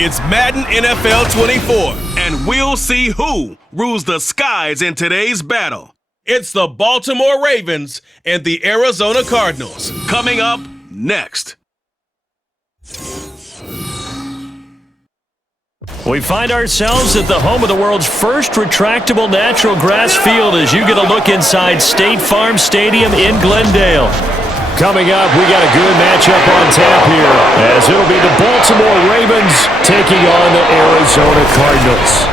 It's Madden NFL 24, and we'll see who rules the skies in today's battle. It's the Baltimore Ravens and the Arizona Cardinals. Coming up next. We find ourselves at the home of the world's first retractable natural grass field as you get a look inside State Farm Stadium in Glendale. Coming up, we got a good matchup on tap here, as it'll be the Baltimore Ravens taking on the Arizona Cardinals.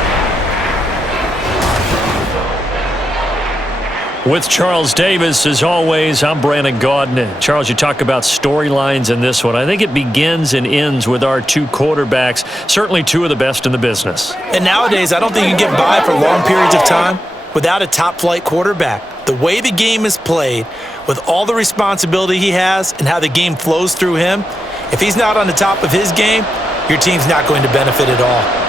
With Charles Davis, as always, I'm Brandon Gaudin. Charles, you talk about storylines in this one. I think it begins and ends with our two quarterbacks, certainly two of the best in the business. And nowadays, I don't think you can get by for long periods of time without a top-flight quarterback. The way the game is played, with all the responsibility he has and how the game flows through him, if he's not on the top of his game, your team's not going to benefit at all.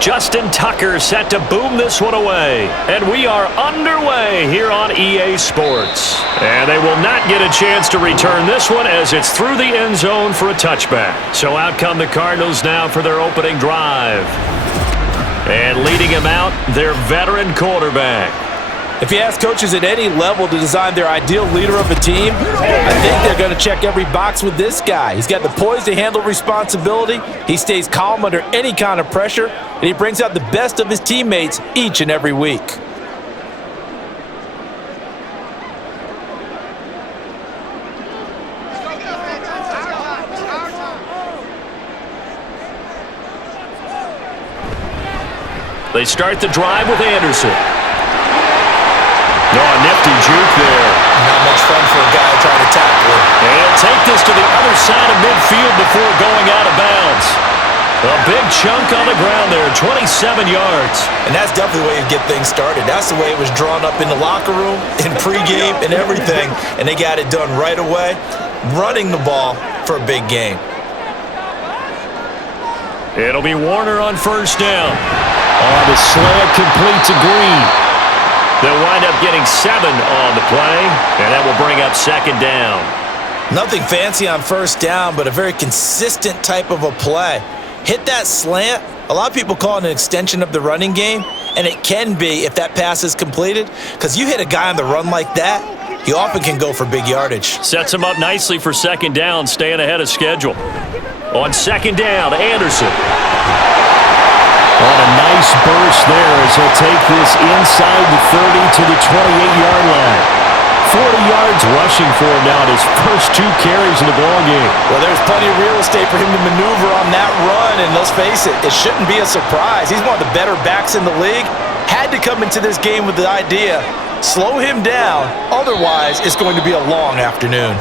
Justin Tucker set to boom this one away. And we are underway here on EA Sports. And they will not get a chance to return this one as it's through the end zone for a touchback. So out come the Cardinals now for their opening drive. And leading him out, their veteran quarterback. If you ask coaches at any level to design their ideal leader of a team, I think they're going to check every box with this guy. He's got the poise to handle responsibility. He stays calm under any kind of pressure, and he brings out the best of his teammates each and every week. They start the drive with Anderson. No, a nifty juke there. Not much fun for a guy trying to tackle him. And he'll take this to the other side of midfield before going out of bounds. A big chunk on the ground there, 27 yards. And that's definitely the way you get things started. That's the way it was drawn up in the locker room, in pregame, and everything. And they got it done right away, running the ball for a big game. It'll be Warner on first down. On the slant, complete to Green. They'll wind up getting 7 on the play, and that will bring up second down. Nothing fancy on first down, but a very consistent type of a play. Hit that slant. A lot of people call it an extension of the running game, and it can be if that pass is completed, because you hit a guy on the run like that, he often can go for big yardage. Sets him up nicely for second down, staying ahead of schedule. On second down, Anderson. On a nice burst there as he'll take this inside the 30 to the 28-yard line. 40 yards rushing for him now in his first 2 carries in the ballgame. Well, there's plenty of real estate for him to maneuver on that run, and let's face it, it shouldn't be a surprise. He's one of the better backs in the league. Had to come into this game with the idea, slow him down, otherwise it's going to be a long afternoon.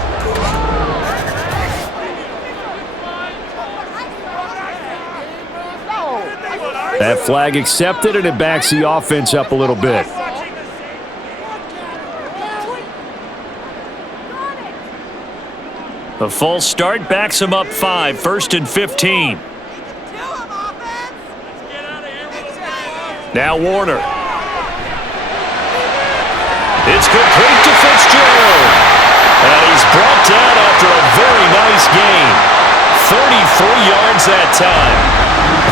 That flag accepted, and it backs the offense up a little bit. The false start backs him up 5, first and 15. Now Warner. It's complete to Fitzgerald. And he's brought down after a very nice gain. 34 yards that time.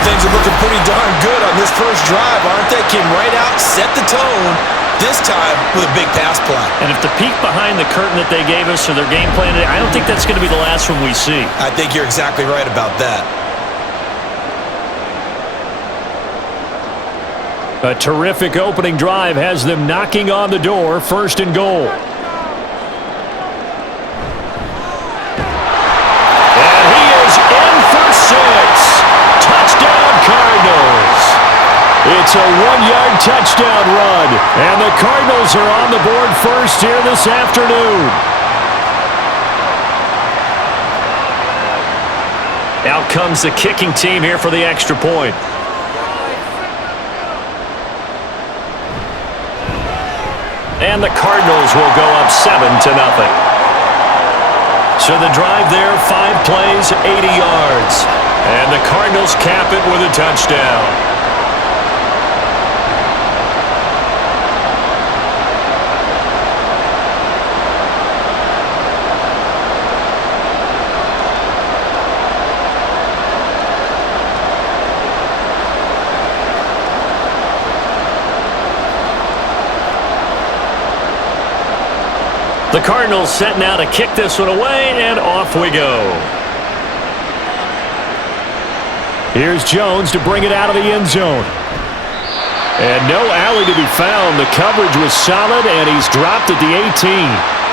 Things are looking pretty darn good on this first drive, aren't they? Came right out, set the tone, this time with a big pass play. And if the peek behind the curtain that they gave us or their game plan, I don't think that's going to be the last one we see. I think you're exactly right about that. A terrific opening drive has them knocking on the door, first and goal. And he is in for 6. Touchdown, Cardinals. It's a 1-yard touchdown run, and the Cardinals are on the board first here this afternoon. Out comes the kicking team here for the extra point. And the Cardinals will go up 7-0. So the drive there, 5 plays, 80 yards. And the Cardinals cap it with a touchdown. The Cardinals set now to kick this one away, and off we go. Here's Jones to bring it out of the end zone. And no alley to be found. The coverage was solid, and he's dropped at the 18.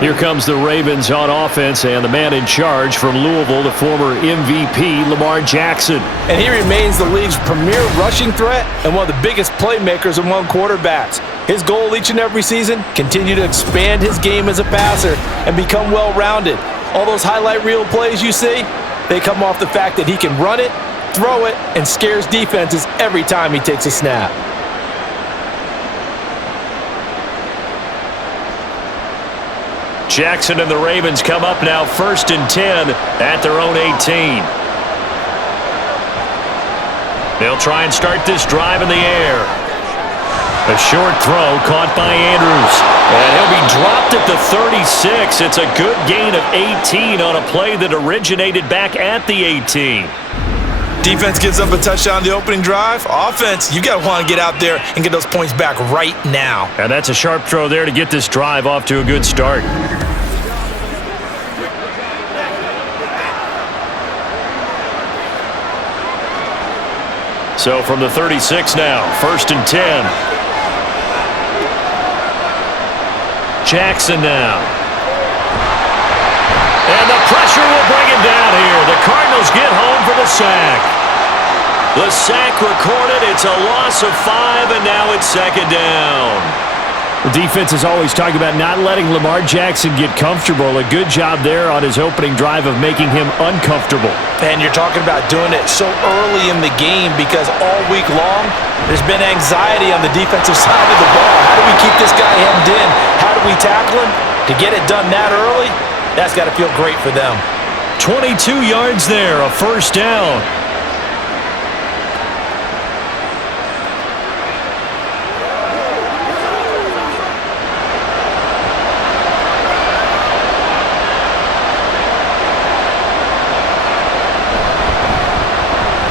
Here comes the Ravens on offense, and the man in charge from Louisville, the former MVP, Lamar Jackson. And he remains the league's premier rushing threat and one of the biggest playmakers among quarterbacks. His goal each and every season, continue to expand his game as a passer and become well-rounded. All those highlight reel plays you see, they come off the fact that he can run it, throw it, and scares defenses every time he takes a snap. Jackson and the Ravens come up now 1st and 10 at their own 18. They'll try and start this drive in the air. A short throw caught by Andrews. And he'll be dropped at the 36. It's a good gain of 18 on a play that originated back at the 18. Defense gives up a touchdown on the opening drive. Offense, you got to want to get out there and get those points back right now. And that's a sharp throw there to get this drive off to a good start. So from the 36 now, 1st and 10. Jackson now. And the pressure will bring him down here. The Cardinals get home for the sack. The sack recorded. It's a loss of 5, and now it's 2nd down. The defense is always talking about not letting Lamar Jackson get comfortable. A good job there on his opening drive of making him uncomfortable. And you're talking about doing it so early in the game because all week long, there's been anxiety on the defensive side of the ball. How do we keep this guy hemmed in? How do we tackle him? To get it done that early, that's got to feel great for them. 22 yards there, a 1st down.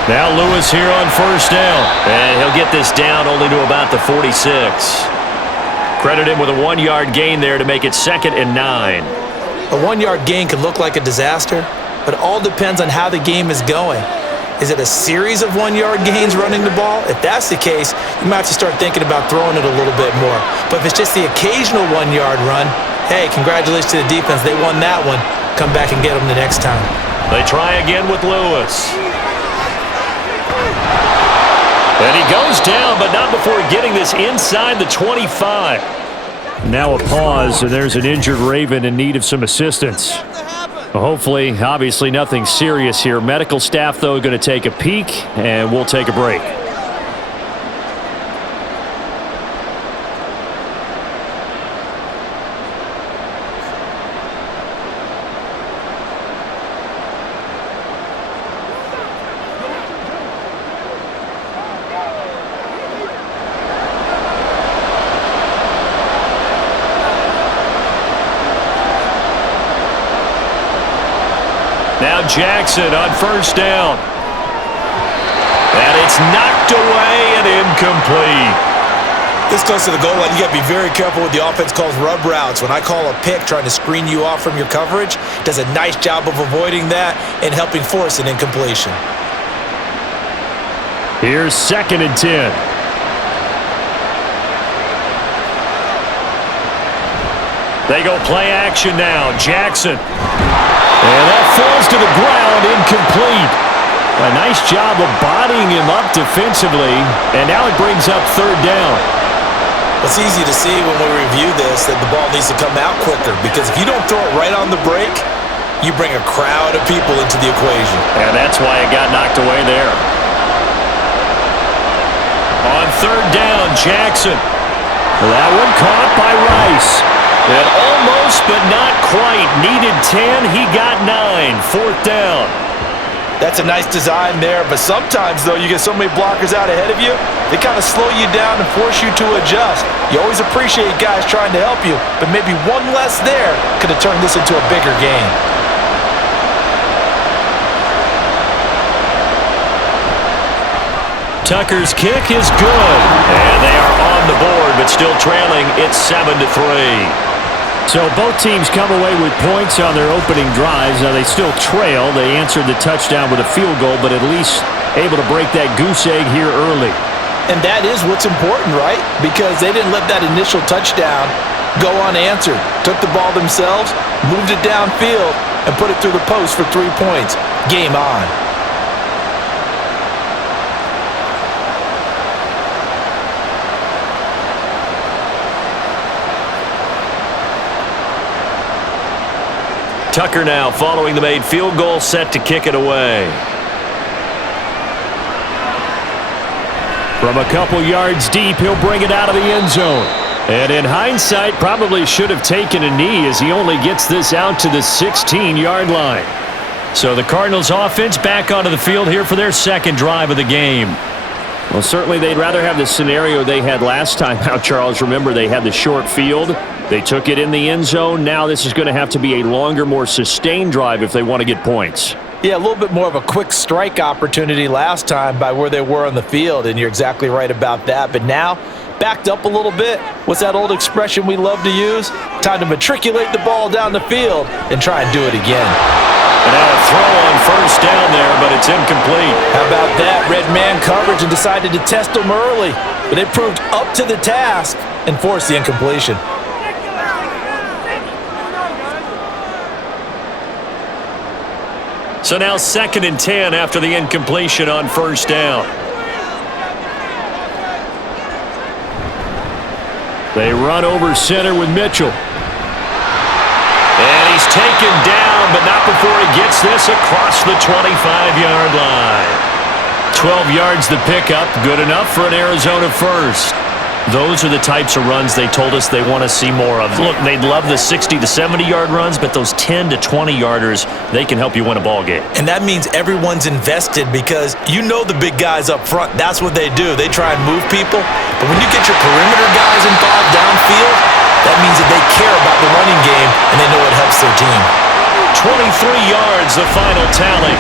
Now Lewis here on 1st down. And he'll get this down only to about the 46. Credit him with a 1-yard gain there to make it 2nd and 9. A 1-yard gain could look like a disaster, but it all depends on how the game is going. Is it a series of 1-yard gains running the ball? If that's the case, you might have to start thinking about throwing it a little bit more. But if it's just the occasional 1-yard run, hey, congratulations to the defense. They won that one. Come back and get them the next time. They try again with Lewis. And he goes down, but not before getting this inside the 25. Now a pause, and there's an injured Raven in need of some assistance. Hopefully, obviously nothing serious here. Medical staff, though, going to take a peek, and we'll take a break. Now Jackson on 1st down. And it's knocked away and incomplete. This close to the goal line, you got to be very careful with the offense calls rub routes. When I call a pick trying to screen you off from your coverage, does a nice job of avoiding that and helping force an incompletion. Here's 2nd and 10. They go play action now. Jackson. And that falls to the ground, incomplete. A nice job of bodying him up defensively, and now it brings up 3rd down. It's easy to see when we review this that the ball needs to come out quicker, because if you don't throw it right on the break, you bring a crowd of people into the equation. And that's why it got knocked away there. On third down, Jackson. That one caught by Rice. And almost, but not quite. Needed 10, he got 9. Fourth down. That's a nice design there, but sometimes, though, you get so many blockers out ahead of you, they kind of slow you down and force you to adjust. You always appreciate guys trying to help you, but maybe one less there could have turned this into a bigger game. Tucker's kick is good, and they are on the board, but still trailing. It's 7-3. So both teams come away with points on their opening drives. Now they still trail. They answered the touchdown with a field goal, but at least able to break that goose egg here early. And that is what's important, right? Because they didn't let that initial touchdown go unanswered. Took the ball themselves, moved it downfield, and put it through the post for 3 points. Game on. Tucker now following the made field goal, set to kick it away. From a couple yards deep, he'll bring it out of the end zone. And in hindsight, probably should have taken a knee as he only gets this out to the 16-yard line. So the Cardinals offense back onto the field here for their second drive of the game. Well, certainly they'd rather have the scenario they had last time out, Charles. Remember, they had the short field. They took it in the end zone. Now this is going to have to be a longer, more sustained drive if they want to get points. Yeah, a little bit more of a quick strike opportunity last time by where they were on the field, and you're exactly right about that. But now, backed up a little bit. What's that old expression we love to use? Time to matriculate the ball down the field and try and do it again. And now a throw on first down there, but it's incomplete. How about that? Red man coverage and decided to test them early. But they proved up to the task and forced the incompletion. So now 2nd and 10 after the incompletion on first down. They run over center with Mitchell. And he's taken down, but not before he gets this across the 25-yard line. 12 yards the pickup, good enough for an Arizona first. Those are the types of runs they told us they want to see more of. Look, they'd love the 60 to 70-yard runs, but those 10 to 20-yarders, they can help you win a ball game. And that means everyone's invested, because you know the big guys up front, that's what they do. They try and move people. But when you get your perimeter guys involved downfield, that means that they care about the running game and they know it helps their team. 23 yards, the final tally.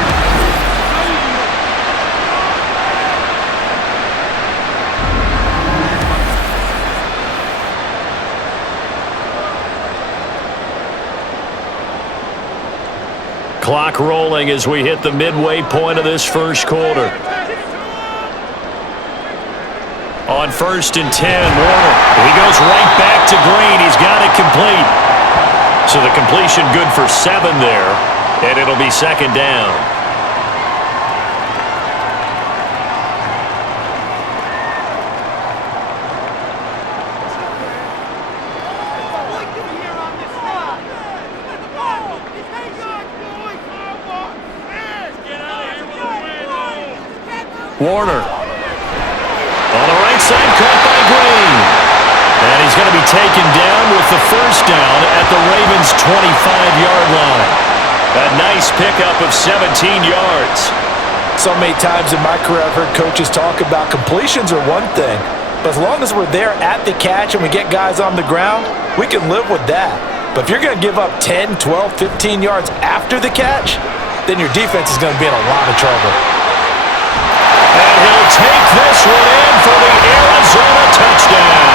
Clock rolling as we hit the midway point of this first quarter. On 1st and 10, Warner. He goes right back to Green. He's got it complete. So the completion good for 7 there, and it'll be 2nd down. Warner. On the right side, caught by Green. And he's going to be taken down with the first down at the Ravens' 25-yard line. A nice pickup of 17 yards. So many times in my career I've heard coaches talk about completions are one thing, but as long as we're there at the catch and we get guys on the ground, we can live with that. But if you're going to give up 10, 12, 15 yards after the catch, then your defense is going to be in a lot of trouble. And he'll take this one in for the Arizona touchdown.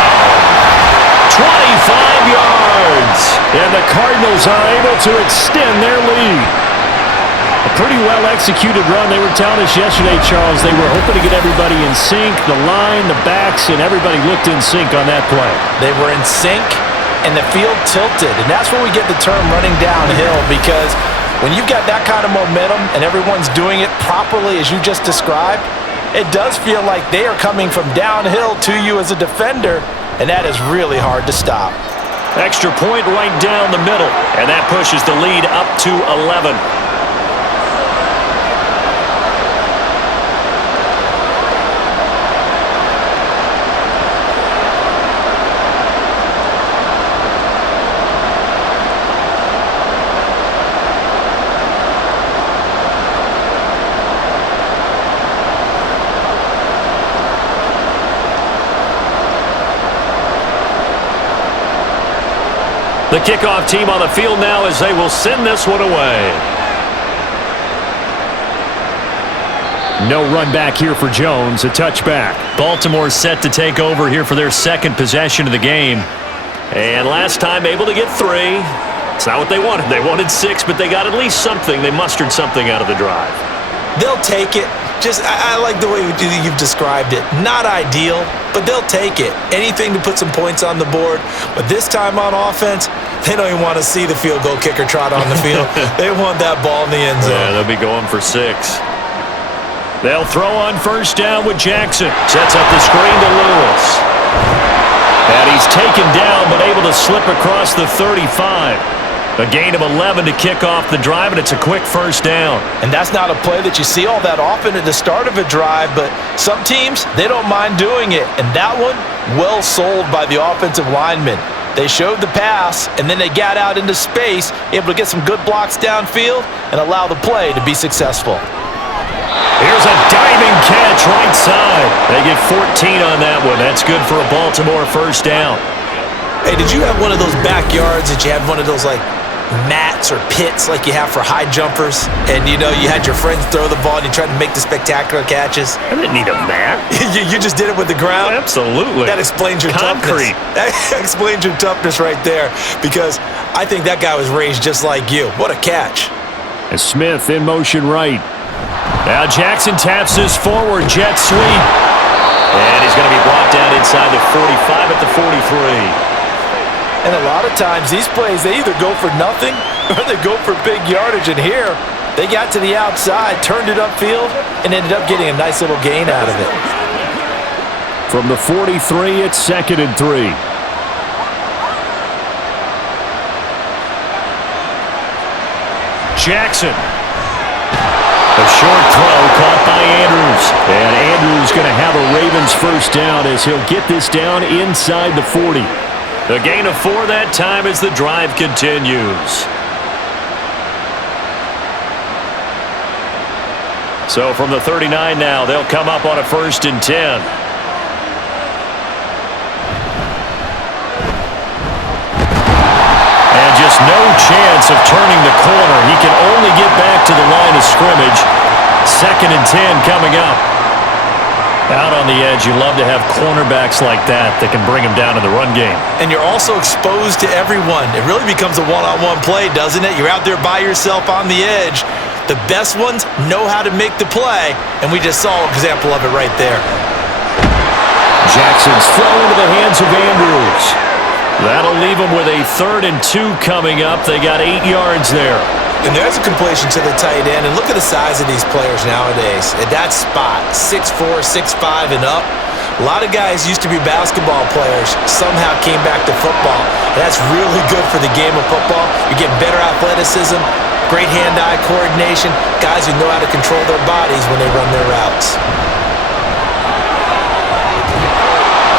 25 yards. And the Cardinals are able to extend their lead. A pretty well-executed run. They were telling us yesterday, Charles, they were hoping to get everybody in sync, the line, the backs, and everybody looked in sync on that play. They were in sync, and the field tilted. And that's where we get the term running downhill, because when you've got that kind of momentum and everyone's doing it properly as you just described, it does feel like they are coming from downhill to you as a defender, and that is really hard to stop. Extra point right down the middle, and that pushes the lead up to 11. The kickoff team on the field now as they will send this one away. No run back here for Jones, a touchback. Baltimore set to take over here for their second possession of the game. And last time able to get 3. It's not what they wanted. They wanted 6, but they got at least something. They mustered something out of the drive. They'll take it. I like the way you've described it. Not ideal, but they'll take it. Anything to put some points on the board. But this time on offense, they don't even want to see the field goal kicker trot on the field. They want that ball in the end zone. Yeah, they'll be going for 6. They'll throw on first down with Jackson. Sets up the screen to Lewis. And he's taken down, but able to slip across the 35. A gain of 11 to kick off the drive, and it's a quick first down. And that's not a play that you see all that often at the start of a drive, but some teams, they don't mind doing it. And that one, well sold by the offensive lineman. They showed the pass, and then they got out into space, able to get some good blocks downfield and allow the play to be successful. Here's a diving catch right side. They get 14 on that one. That's good for a Baltimore first down. Hey, did you have one of those backyards that you had one of those, like, mats or pits like you have for high jumpers, and you had your friends throw the ball and you tried to make the spectacular catches? I didn't need a mat. you just did it with the ground? Absolutely. That explains your concrete. Toughness. That explains your toughness right there, because I think that guy was raised just like you. What a catch. And Smith in motion right. Now Jackson taps this forward jet sweep, and he's going to be brought down inside the 45 at the 43. And a lot of times, these plays, they either go for nothing or they go for big yardage. And here, they got to the outside, turned it upfield, and ended up getting a nice little gain out of it. From the 43, it's 2nd and 3. Jackson. A short throw caught by Andrews. And Andrews going to have a Ravens first down as he'll get this down inside the 40. The gain of 4 that time as the drive continues. So from the 39 now, they'll come up on a 1st and 10. And just no chance of turning the corner. He can only get back to the line of scrimmage. 2nd and 10 coming up. Out on the edge, you love to have cornerbacks like that can bring them down in the run game. And you're also exposed to everyone. It really becomes a one-on-one play, doesn't it? You're out there by yourself on the edge. The best ones know how to make the play, and we just saw an example of it right there. Jackson's throw into the hands of Andrews. That'll leave them with a 3rd and 2 coming up. They got 8 yards there. And there's a completion to the tight end. And look at the size of these players nowadays. At that spot, 6'4", 6'5", and up. A lot of guys used to be basketball players, somehow came back to football. And that's really good for the game of football. You're getting better athleticism, great hand-eye coordination, guys who know how to control their bodies when they run their routes.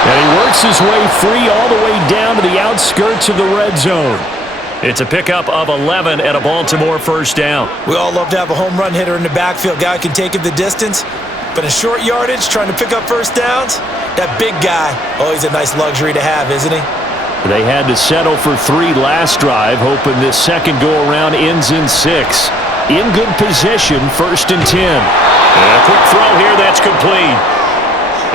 And he works his way free all the way down to the outskirts of the red zone. It's a pickup of 11 and a Baltimore first down. We all love to have a home run hitter in the backfield. Guy can take it the distance. But in short yardage, trying to pick up first downs, that big guy, he's a nice luxury to have, isn't he? They had to settle for 3 last drive, hoping this second go-around ends in 6. In good position, 1st and 10. And a quick throw here, that's complete.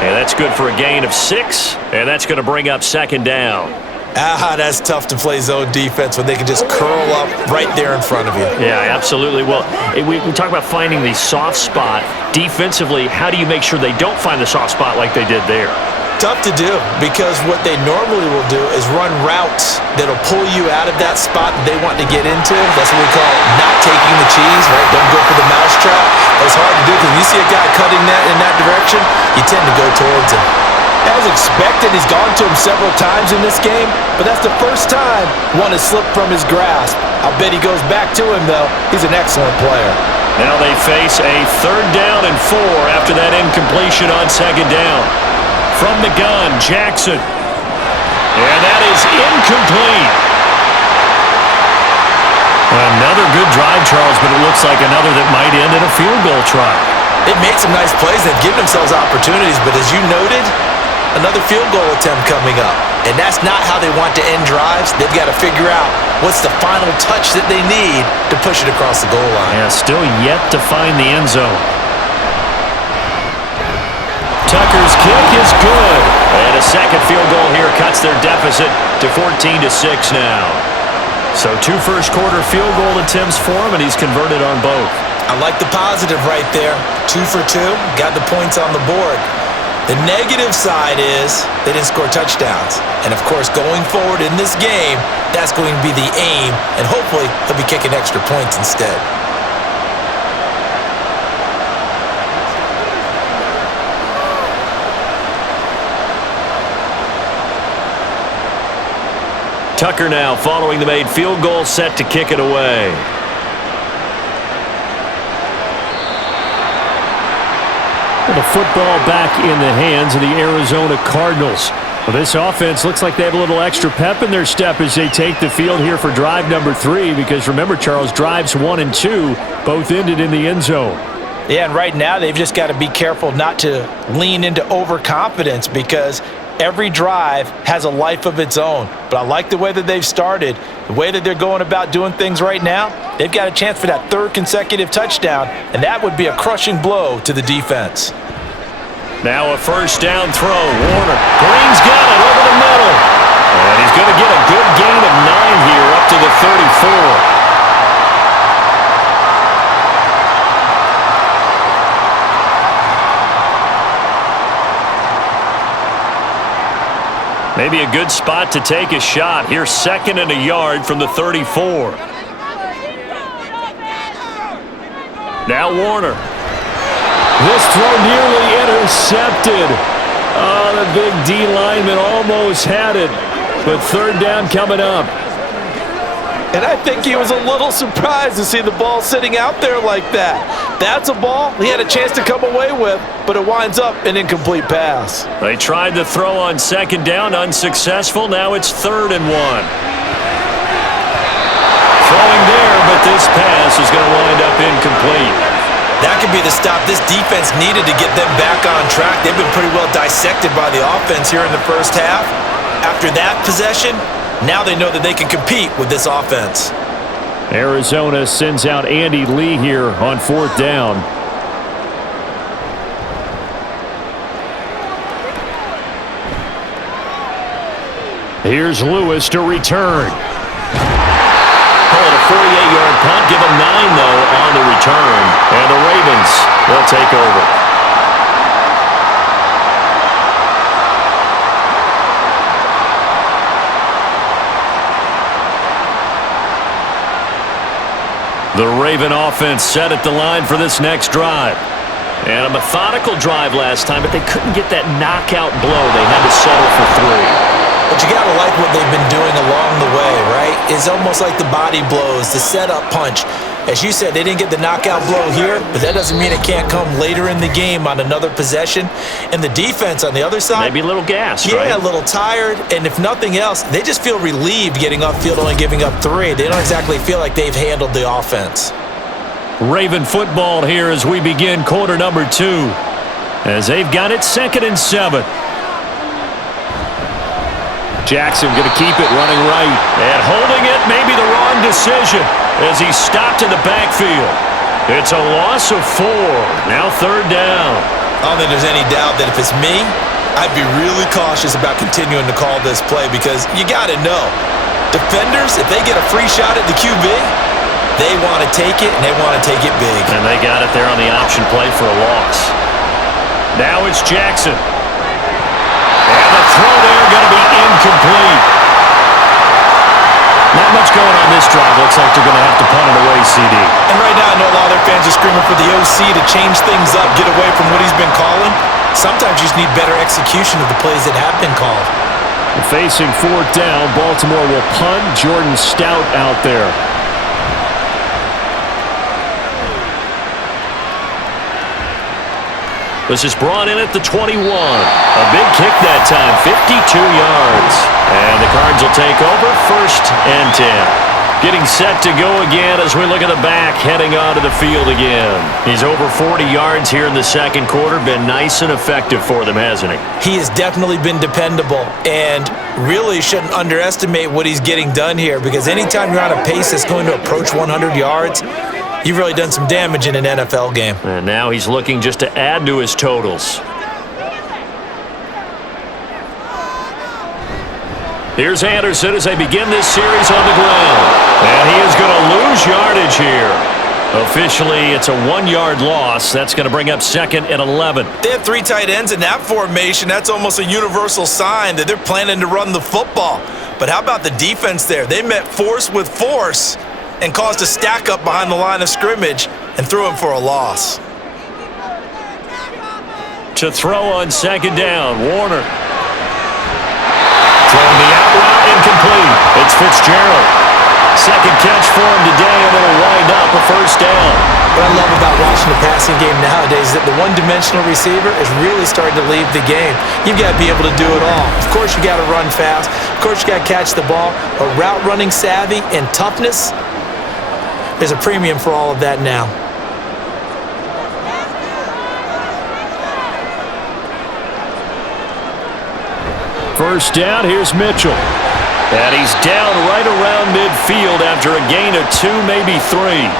And that's good for a gain of 6, and that's going to bring up 2nd down. That's tough to play zone defense when they can just curl up right there in front of you. Yeah, absolutely. Well, we talk about finding the soft spot. Defensively, how do you make sure they don't find the soft spot like they did there? Tough to do, because what they normally will do is run routes that'll pull you out of that spot that they want to get into. That's what we call not taking the cheese, right? Don't go for the mousetrap. But it's hard to do because when you see a guy cutting that in that direction, you tend to go towards him. As expected, he's gone to him several times in this game, but that's the first time one has slipped from his grasp. I'll bet he goes back to him, though. He's an excellent player. Now they face a 3rd down and 4 after that incompletion on 2nd down. From the gun, Jackson. And that is incomplete. Another good drive, Charles, but it looks like another that might end in a field goal try. They've made some nice plays. They've given themselves opportunities, but as you noted, another field goal attempt coming up. And that's not how they want to end drives. They've got to figure out what's the final touch that they need to push it across the goal line. Yeah, still yet to find the end zone. Tucker's kick is good. And a second field goal here cuts their deficit to 14-6 now. So 2 first-quarter field goal attempts for him, and he's converted on both. I like the positive right there. 2 for 2, got the points on the board. The negative side is they didn't score touchdowns. And, of course, going forward in this game, that's going to be the aim, and hopefully he'll be kicking extra points instead. Tucker now following the made field goal, set to kick it away. The football back in the hands of the Arizona Cardinals. Well, this offense looks like they have a little extra pep in their step as they take the field here for drive number 3, because remember, Charles, drives 1 and 2 both ended in the end zone. Yeah, and right now they've just got to be careful not to lean into overconfidence, because every drive has a life of its own. But I like the way that they've started, the way that they're going about doing things right now. They've got a chance for that 3rd consecutive touchdown, and that would be a crushing blow to the defense. Now a first down throw. Warner. Green's got it over the middle. And he's going to get a good gain of 9 here up to the 34. Maybe a good spot to take a shot. Here's 2nd and a yard from the 34. Now Warner. This throw nearly intercepted. Oh, the big D lineman almost had it. But 3rd down coming up. And I think he was a little surprised to see the ball sitting out there like that. That's a ball he had a chance to come away with, but it winds up an incomplete pass. They tried to throw on 2nd down, unsuccessful. Now it's 3rd and 1. Throwing there, but this pass is going to wind up incomplete. That could be the stop this defense needed to get them back on track. They've been pretty well dissected by the offense here in the first half. After that possession, now they know that they can compete with this offense. Arizona sends out Andy Lee here on 4th down. Here's Lewis to return. Call it a 48-yard punt. Give them 9, though, on the return. And the Ravens will take over. The Raven offense set at the line for this next drive. And a methodical drive last time, but they couldn't get that knockout blow. They had to settle for 3. But you got to like what they've been doing along the way, right? It's almost like the body blows, the setup punch. As you said, they didn't get the knockout blow here, but that doesn't mean it can't come later in the game on another possession. And the defense on the other side, maybe a little gassed, yeah, right? a little tired. And if nothing else, they just feel relieved getting upfield, only giving up 3. They don't exactly feel like they've handled the offense. Raven football here as we begin quarter number 2. As they've got it 2nd and 7. Jackson going to keep it running right. And holding it may be the wrong decision as he stopped in the backfield. It's a loss of 4. Now 3rd down. I don't think there's any doubt that if it's me, I'd be really cautious about continuing to call this play, because you got to know, defenders, if they get a free shot at the QB, they want to take it, and they want to take it big. And they got it there on the option play for a loss. Now it's Jackson. And the throw there going to be incomplete. Not much going on this drive. Looks like they're going to have to punt it away, CD. And right now I know a lot of their fans are screaming for the OC to change things up, get away from what he's been calling. Sometimes you just need better execution of the plays that have been called. Facing fourth down, Baltimore will punt. Jordan Stout out there. This is brought in at the 21. A big kick that time, 52 yards. And the Cards will take over, 1st and 10. Getting set to go again as we look at the back, heading onto the field again. He's over 40 yards here in the second quarter. Been nice and effective for them, hasn't he? He has definitely been dependable, and really shouldn't underestimate what he's getting done here, because anytime you're on a pace that's going to approach 100 yards, you've really done some damage in an NFL game. And now he's looking just to add to his totals. Here's Anderson as they begin this series on the ground. And he is going to lose yardage here. Officially, it's a 1-yard loss. That's going to bring up 2nd and 11. They have 3 tight ends in that formation. That's almost a universal sign that they're planning to run the football. But how about the defense there? They met force with force and caused a stack up behind the line of scrimmage and threw him for a loss. To throw on 2nd down, Warner. Throwing the out route, incomplete. It's Fitzgerald. 2nd catch for him today, and it'll wind up a 1st down. What I love about watching the passing game nowadays is that the one-dimensional receiver is really starting to leave the game. You've got to be able to do it all. Of course, you got to run fast. Of course, you got to catch the ball. But route running savvy and toughness, there's a premium for all of that now. First down, here's Mitchell. And he's down right around midfield after a gain of 2, maybe 3.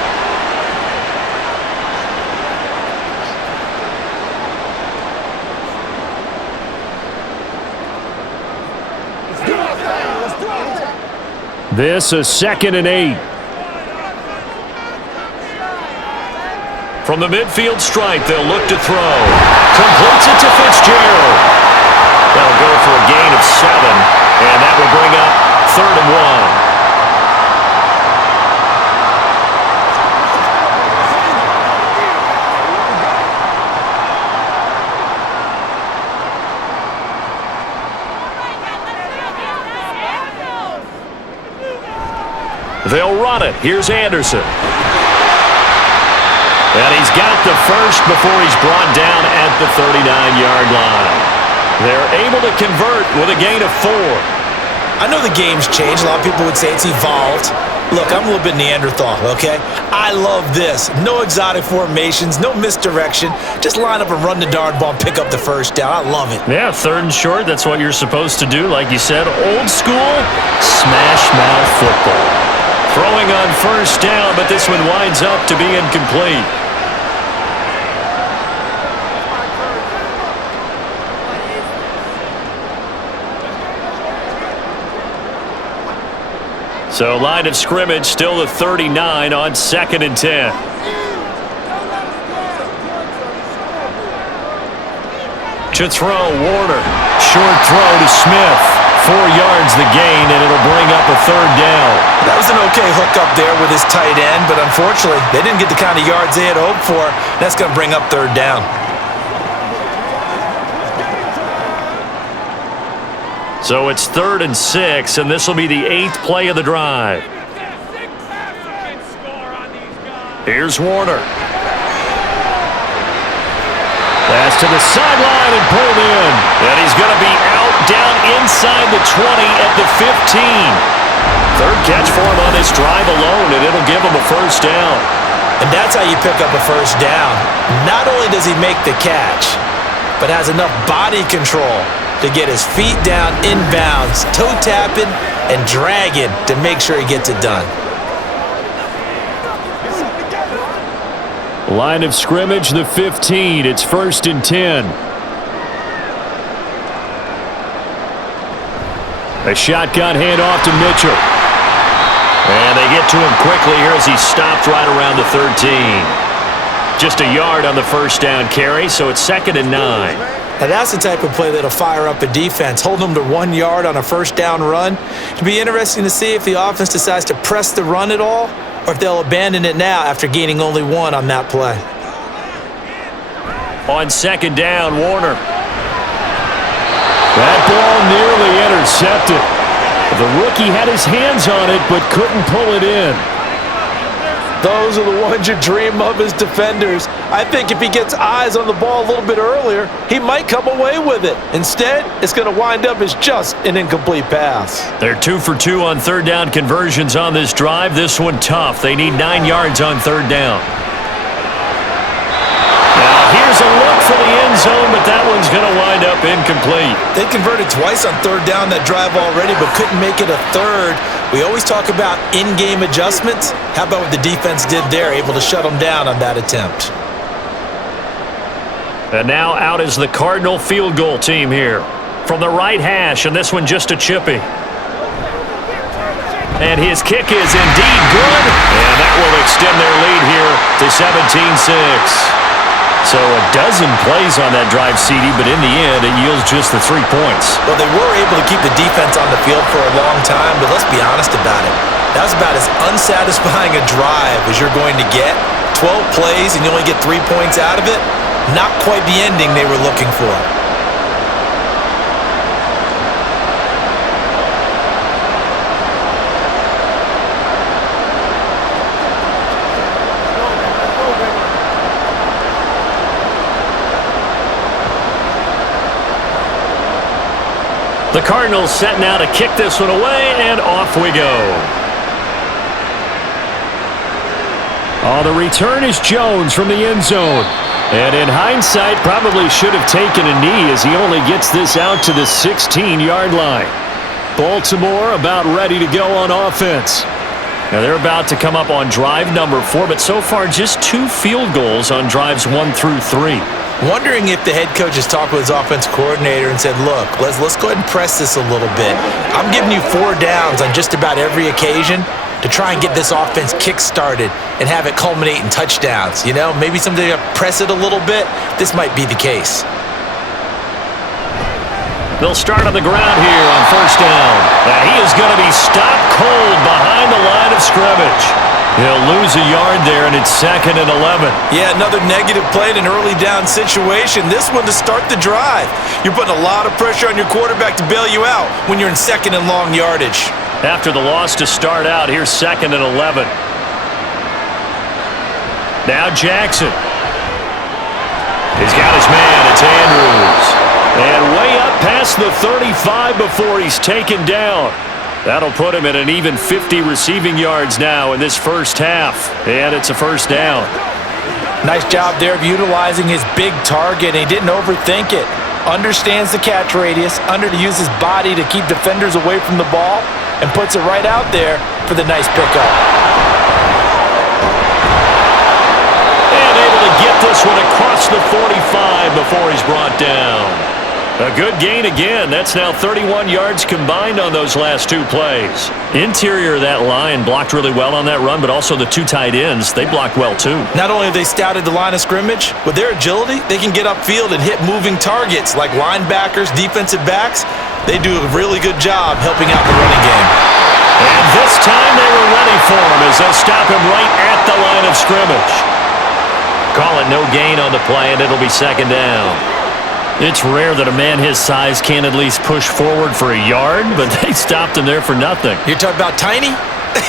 This is 2nd and 8. From the midfield stripe, they'll look to throw. Completes it to Fitzgerald. That'll go for a gain of 7, and that will bring up 3rd and 1. They'll run it. Here's Anderson. And he's got the first before he's brought down at the 39-yard line. They're able to convert with a gain of 4. I know the game's changed. A lot of people would say it's evolved. Look, I'm a little bit Neanderthal, okay? I love this. No exotic formations, no misdirection. Just line up and run the darn ball, pick up the 1st down. I love it. Yeah, 3rd and short, that's what you're supposed to do. Like you said, old school, smash mouth football. Throwing on 1st down, but this one winds up to be incomplete. So line of scrimmage still the 39 on 2nd and 10. To throw, Warner. Short throw to Smith. 4 yards the gain, and it'll bring up a 3rd down. That was an okay hookup there with his tight end, but unfortunately, they didn't get the kind of yards they had hoped for. That's going to bring up 3rd down. So it's 3rd and 6, and this will be the 8th play of the drive. Here's Warner. Pass to the sideline and pulled in. And he's going to be out down inside the 20 at the 15. 3rd catch for him on this drive alone, and it'll give him a 1st down. And that's how you pick up a 1st down. Not only does he make the catch, but has enough body control to get his feet down inbounds, toe tapping and dragging to make sure he gets it done. Line of scrimmage, the 15. It's 1st and 10. A shotgun handoff to Mitchell. And they get to him quickly here as he stopped right around the 13. Just a yard on the 1st down carry, so it's 2nd and 9. Now that's the type of play that'll fire up a defense, hold them to 1 yard on a 1st down run. It'll be interesting to see if the offense decides to press the run at all, or if they'll abandon it now after gaining only 1 on that play. On second down, Warner. That ball nearly intercepted. The rookie had his hands on it but couldn't pull it in. Those are the ones you dream of as defenders. I think if he gets eyes on the ball a little bit earlier, he might come away with it. Instead, it's going to wind up as just an incomplete pass. They're 2 for 2 on third down conversions on this drive. This one tough. They need 9 yards on third down. Here's a look for the end zone, but that one's going to wind up incomplete. They converted twice on third down that drive already, but couldn't make it a third. We always talk about in-game adjustments. How about what the defense did there, able to shut them down on that attempt? And now out is the Cardinal field goal team here. From the right hash, and this one just a chippy. And his kick is indeed good, and that will extend their lead here to 17-6. So a dozen plays on that drive, CD, but in the end, it yields just the 3 points. Well, they were able to keep the defense on the field for a long time, but let's be honest about it. That was about as unsatisfying a drive as you're going to get. 12 plays and you only get 3 points out of it. Not quite the ending they were looking for. The Cardinals set now to kick this one away, and off we go. Oh, the return is Jones from the end zone. And in hindsight, probably should have taken a knee as he only gets this out to the 16-yard line. Baltimore about ready to go on offense. Now they're about to come up on drive number 4, but so far just 2 field goals on drives 1 through 3. Wondering if the head coach has talked with his offense coordinator and said, look, let's go ahead and press this a little bit. I'm giving you 4 downs on just about every occasion to try and get this offense kick-started and have it culminate in touchdowns. You know, maybe someday you press it a little bit. This might be the case. They'll start on the ground here on first down. And he is going to be stopped cold behind the line of scrimmage. He'll lose a yard there, and it's 2nd and 11. Yeah, another negative play in an early down situation. This one to start the drive. You're putting a lot of pressure on your quarterback to bail you out when you're in 2nd and long yardage. After the loss to start out, here's 2nd and 11. Now Jackson. He's got his man. It's Andrews. And way up past the 35 before he's taken down. That'll put him at an even 50 receiving yards now in this first half. And it's a first down. Nice job there of utilizing his big target. He didn't overthink it. Understands the catch radius, to use his body to keep defenders away from the ball, and puts it right out there for the nice pickup. And able to get this one across the 45 before he's brought down. A good gain again. That's now 31 yards combined on those last 2 plays. Interior of that line blocked really well on that run, but also the 2 tight ends, they blocked well too. Not only have they scouted the line of scrimmage, with their agility, they can get upfield and hit moving targets like linebackers, defensive backs. They do a really good job helping out the running game. And this time they were ready for him as they'll stop him right at the line of scrimmage. Call it no gain on the play, and it'll be 2nd down. It's rare that a man his size can't at least push forward for a yard, but they stopped him there for nothing. You're talking about tiny?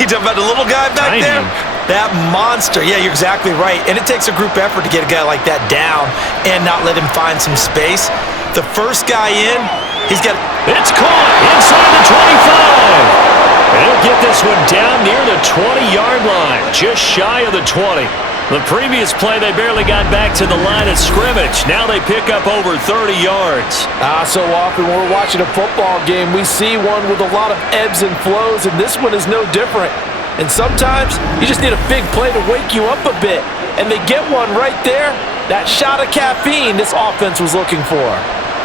You're talking about the little guy back Tiny. there? That monster. Yeah, you're exactly right. And it takes a group effort to get a guy like that down and not let him find some space. The first guy in, he's got... It's caught inside the 25. And he'll get this one down near the 20-yard line, just shy of the 20. The previous play, they barely got back to the line of scrimmage. Now they pick up over 30 yards. So often when we're watching a football game, we see one with a lot of ebbs and flows, and this one is no different. And sometimes you just need a big play to wake you up a bit. And they get one right there. That shot of caffeine this offense was looking for.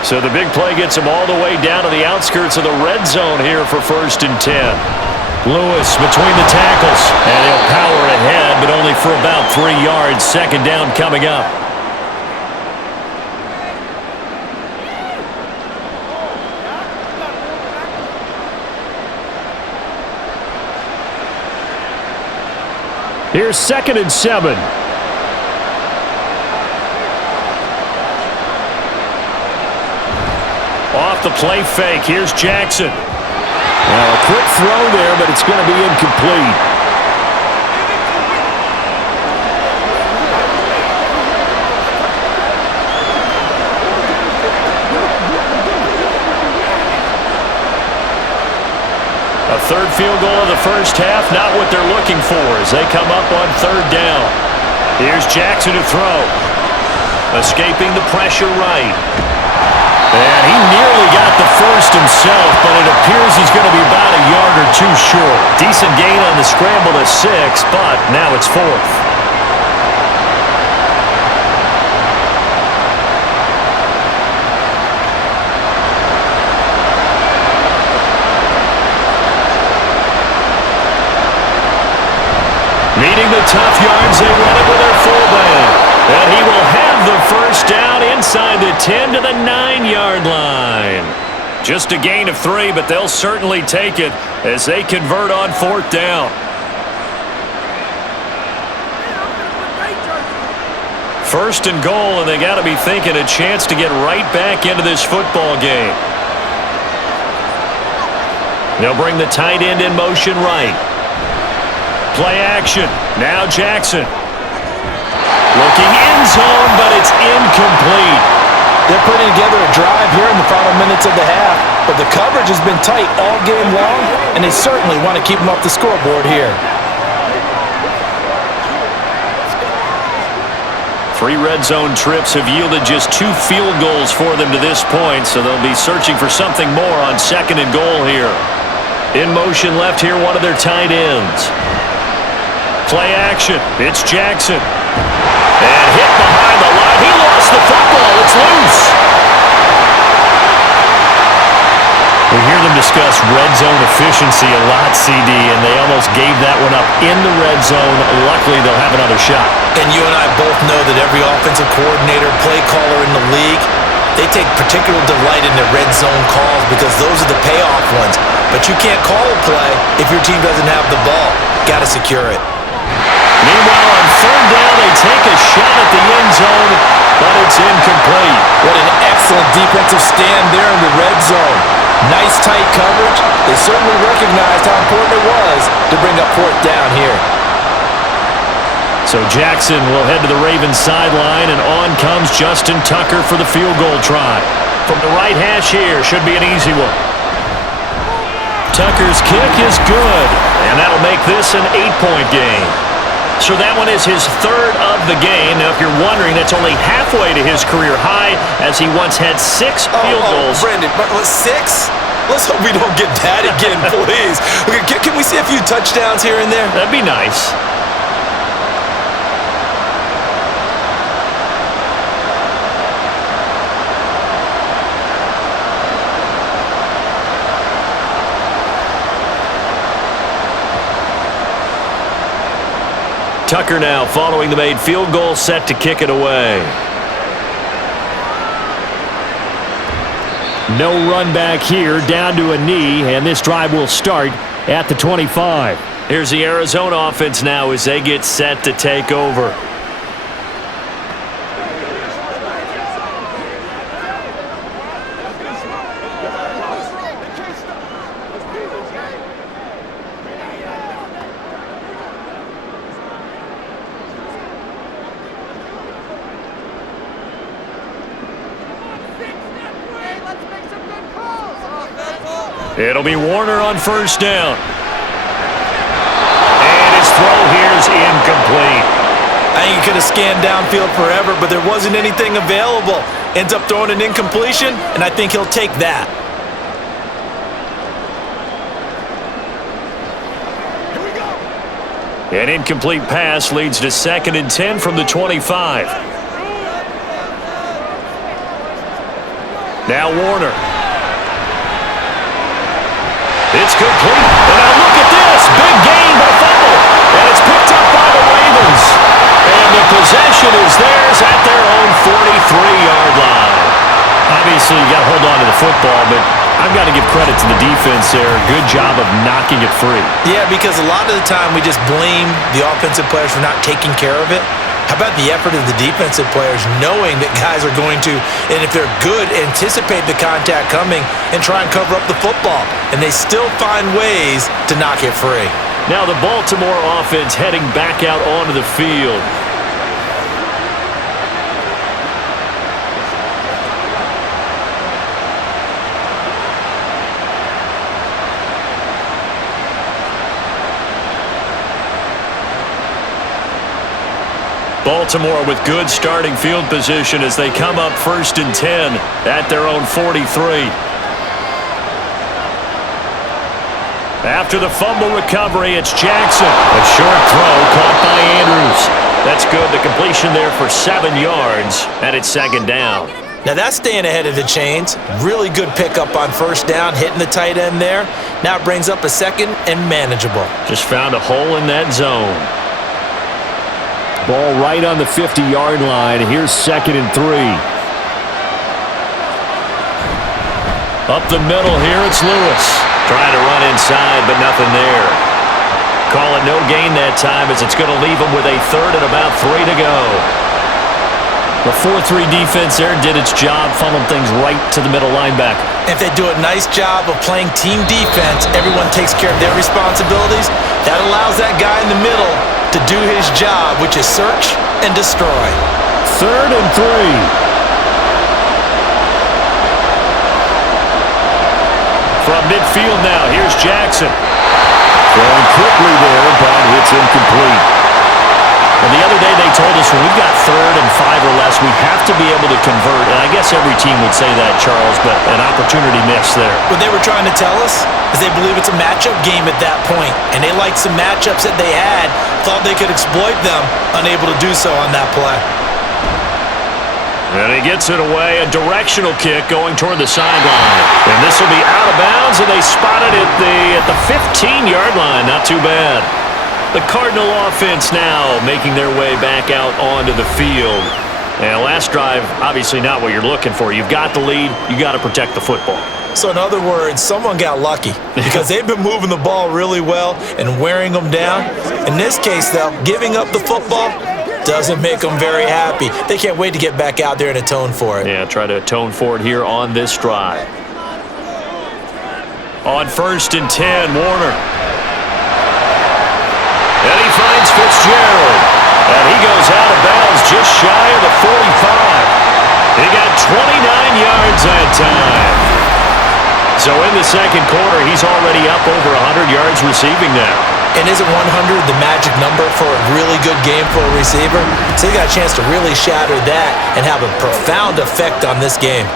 So the big play gets them all the way down to the outskirts of the red zone here for 1st and 10. Lewis between the tackles, and he'll power ahead, but only for about 3 yards. 2nd down coming up. Here's 2nd and 7. Off the play fake, here's Jackson. A quick throw there, but it's going to be incomplete. A third field goal of the first half, not what they're looking for as they come up on third down. Here's Jackson to throw. Escaping the pressure right. And he nearly got the first himself, but it appears he's going to be about a yard or two short. Decent gain on the scramble to 6, but now it's 4th. Needing the tough yards, they run it with their fullback. And he will have the first down inside the 10 to the 9-yard line. Just a gain of 3, but they'll certainly take it as they convert on 4th down. First and goal, and they got to be thinking a chance to get right back into this football game. They'll bring the tight end in motion right. Play action. Now Jackson. Looking end zone, but it's incomplete. They're putting together a drive here in the final minutes of the half, but the coverage has been tight all game long, and they certainly want to keep them off the scoreboard here. 3 red zone trips have yielded just 2 field goals for them to this point, so they'll be searching for something more on second and goal here. In motion left here, one of their tight ends. Play action. It's Jackson. And hit behind the line. He lost the football. It's loose. We hear them discuss red zone efficiency a lot, CD, and they almost gave that one up in the red zone. Luckily, they'll have another shot. And you and I both know that every offensive coordinator, play caller in the league, they take particular delight in their red zone calls because those are the payoff ones. But you can't call a play if your team doesn't have the ball. Got to secure it. Meanwhile, on third down, they take a shot at the end zone, but it's incomplete. What an excellent defensive stand there in the red zone. Nice tight coverage. They certainly recognized how important it was to bring up 4th down here. So Jackson will head to the Ravens sideline, and on comes Justin Tucker for the field goal try. From the right hash here, should be an easy one. Tucker's kick is good, and that'll make this an 8-point game. So that one is his 3rd of the game. Now, if you're wondering, that's only halfway to his career high, as he once had 6 field goals. Brandon, but 6? Let's hope we don't get that again, please. Can we see a few touchdowns here and there? That'd be nice. Tucker now following the made field goal, set to kick it away. No run back here, down to a knee, and this drive will start at the 25. Here's the Arizona offense now as they get set to take over. It'll be Warner on first down. And his throw here's incomplete. I think he could have scanned downfield forever, but there wasn't anything available. Ends up throwing an incompletion, and I think he'll take that. Here we go. An incomplete pass leads to 2nd and 10 from the 25. Now Warner. It's complete. And now look at this. Big gain, but a fumble. And it's picked up by the Ravens. And the possession is theirs at their own 43-yard line. Obviously, you got to hold on to the football, but I've got to give credit to the defense there. Good job of knocking it free. Yeah, because a lot of the time we just blame the offensive players for not taking care of it. How about the effort of the defensive players knowing that guys are going to, and if they're good, anticipate the contact coming and try and cover up the football. And they still find ways to knock it free. Now the Baltimore offense heading back out onto the field. Baltimore with good starting field position as they come up 1st and 10 at their own 43. After the fumble recovery, it's Jackson. A short throw caught by Andrews. That's good. The completion there for 7 yards, and it's 2nd down. Now that's staying ahead of the chains. Really good pickup on 1st down, hitting the tight end there. Now it brings up a 2nd and manageable. Just found a hole in that zone. Ball right on the 50-yard line. Here's 2nd and 3. Up the middle here, it's Lewis. Trying to run inside, but nothing there. Call it no gain that time as it's going to leave him with a 3rd and about 3 to go. The 4-3 defense there did its job, funneling things right to the middle linebacker. If they do a nice job of playing team defense, everyone takes care of their responsibilities. That allows that guy in the middle to do his job, which is search and destroy. 3rd and 3. From midfield now, here's Jackson. Going quickly there, but it's incomplete. And the other day they told us when we've got 3rd and 5 or less, we have to be able to convert. And I guess every team would say that, Charles, but an opportunity missed there. What they were trying to tell us is they believe it's a matchup game at that point, and they liked some matchups that they had, thought they could exploit them, unable to do so on that play. And he gets it away, a directional kick going toward the sideline. And this will be out of bounds, and they spot it at the 15-yard line. Not too bad. The Cardinal offense now making their way back out onto the field. And last drive, obviously not what you're looking for. You've got the lead. You got to protect the football. So in other words, someone got lucky because they've been moving the ball really well and wearing them down. In this case, though, giving up the football doesn't make them very happy. They can't wait to get back out there and atone for it. Yeah, try to atone for it here on this drive. On 1st and 10, Warner. And he finds Fitzgerald. And he goes out of bounds just shy of the 45. He got 29 yards that time. So in the 2nd quarter, he's already up over 100 yards receiving now. And isn't 100 the magic number for a really good game for a receiver? So he got a chance to really shatter that and have a profound effect on this game.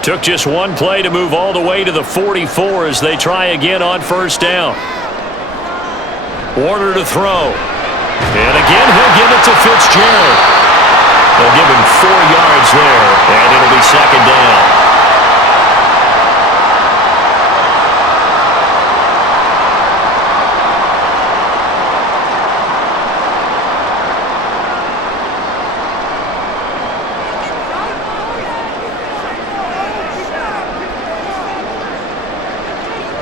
Took just one play to move all the way to the 44 as they try again on 1st down. Warner to throw. And again, he'll give it to Fitzgerald. They'll give him 4 yards there, and it'll be 2nd down.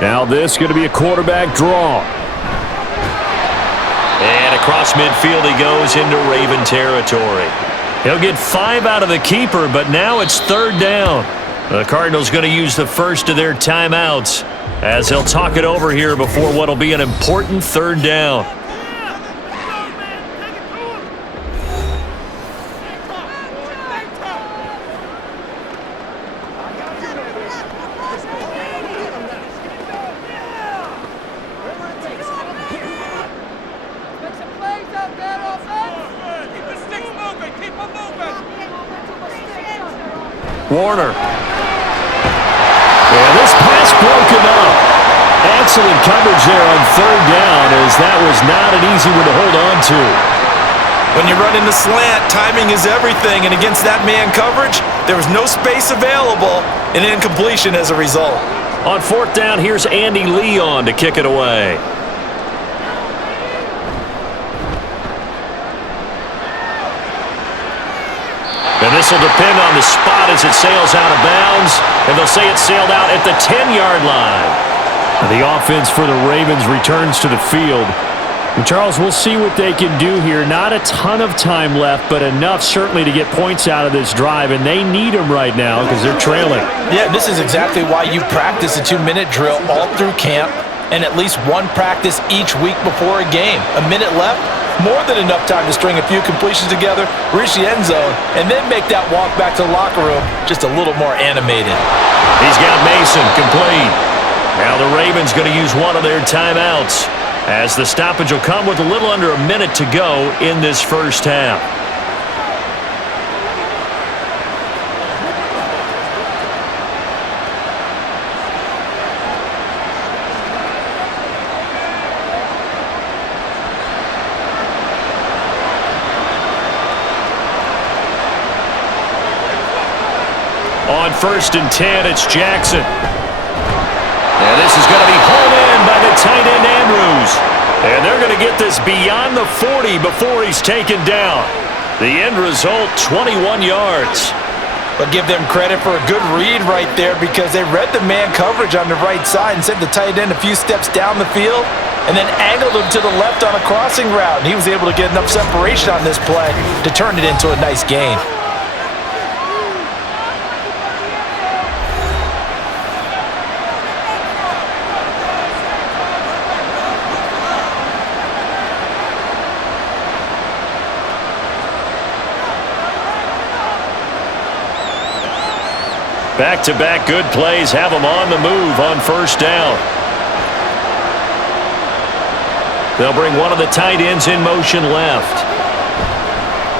Now this is going to be a quarterback draw. And across midfield he goes into Raven territory. He'll get 5 out of the keeper, but now it's 3rd down. The Cardinals going to use the first of their timeouts as they'll talk it over here before what will be an important 3rd down. Warner. And this pass broken up. Excellent coverage there on 3rd down, as that was not an easy one to hold on to. When you run in the slant, timing is everything, and against that man coverage, there was no space available, and incompletion as a result. On 4th down, here's Andy Leon to kick it away. And this will depend on the spot as it sails out of bounds. And they'll say it sailed out at the 10-yard line. The offense for the Ravens returns to the field. And Charles, we'll see what they can do here. Not a ton of time left, but enough certainly to get points out of this drive, and they need them right now because they're trailing. Yeah, this is exactly why you practice a 2-minute drill all through camp and at least one practice each week before a game. A minute left, more than enough time to string a few completions together, reach the end zone, and then make that walk back to the locker room just a little more animated. He's got Mason complete. Now the Ravens going to use one of their timeouts, as the stoppage will come with a little under a minute to go in this first half. On 1st and 10, it's Jackson. And this is going to be hauled in by the tight end Andrews. And they're going to get this beyond the 40 before he's taken down. The end result, 21 yards. But give them credit for a good read right there, because they read the man coverage on the right side and sent the tight end a few steps down the field and then angled him to the left on a crossing route. And he was able to get enough separation on this play to turn it into a nice gain. Back-to-back good plays have them on the move on 1st down. They'll bring one of the tight ends in motion left.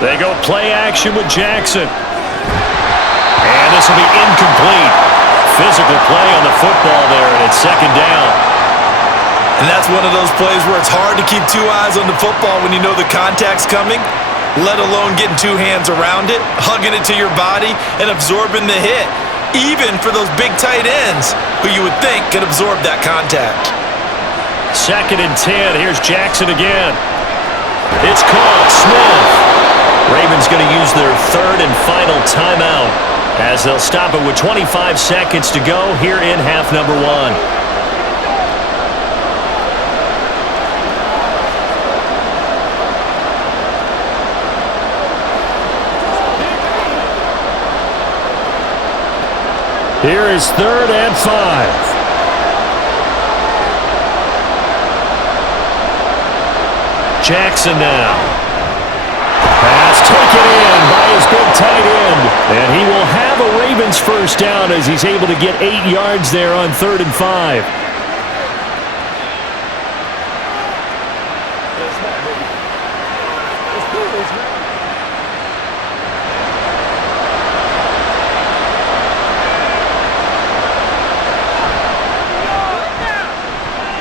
They go play action with Jackson. And this will be incomplete. Physical play on the football there, and it's 2nd down. And that's one of those plays where it's hard to keep 2 eyes on the football when you know the contact's coming, let alone getting 2 hands around it, hugging it to your body, and absorbing the hit. Even for those big tight ends who you would think could absorb that contact. 2nd and 10. Here's Jackson again. It's caught. Smith. Ravens going to use their 3rd and final timeout, as they'll stop it with 25 seconds to go here in half number 1. Here is 3rd and 5. Jackson now. Pass taken in by his big tight end. And he will have a Ravens 1st down as he's able to get 8 yards there on 3rd and 5.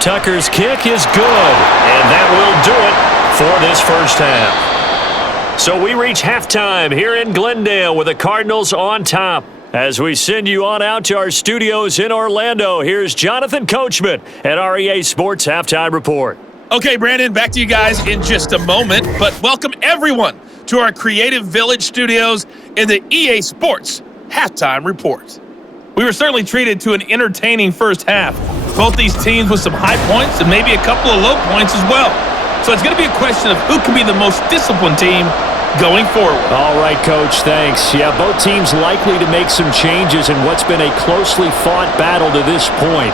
Tucker's kick is good, and that will do it for this first half. So we reach halftime here in Glendale with the Cardinals on top. As we send you on out to our studios in Orlando, here's Jonathan Coachman at REA Sports Halftime Report. Okay, Brandon, back to you guys in just a moment, but welcome everyone to our Creative Village studios in the EA Sports Halftime Report. We were certainly treated to an entertaining first half. Both these teams with some high points and maybe a couple of low points as well. So it's going to be a question of who can be the most disciplined team going forward. All right, Coach, thanks. Yeah, both teams likely to make some changes in what's been a closely fought battle to this point.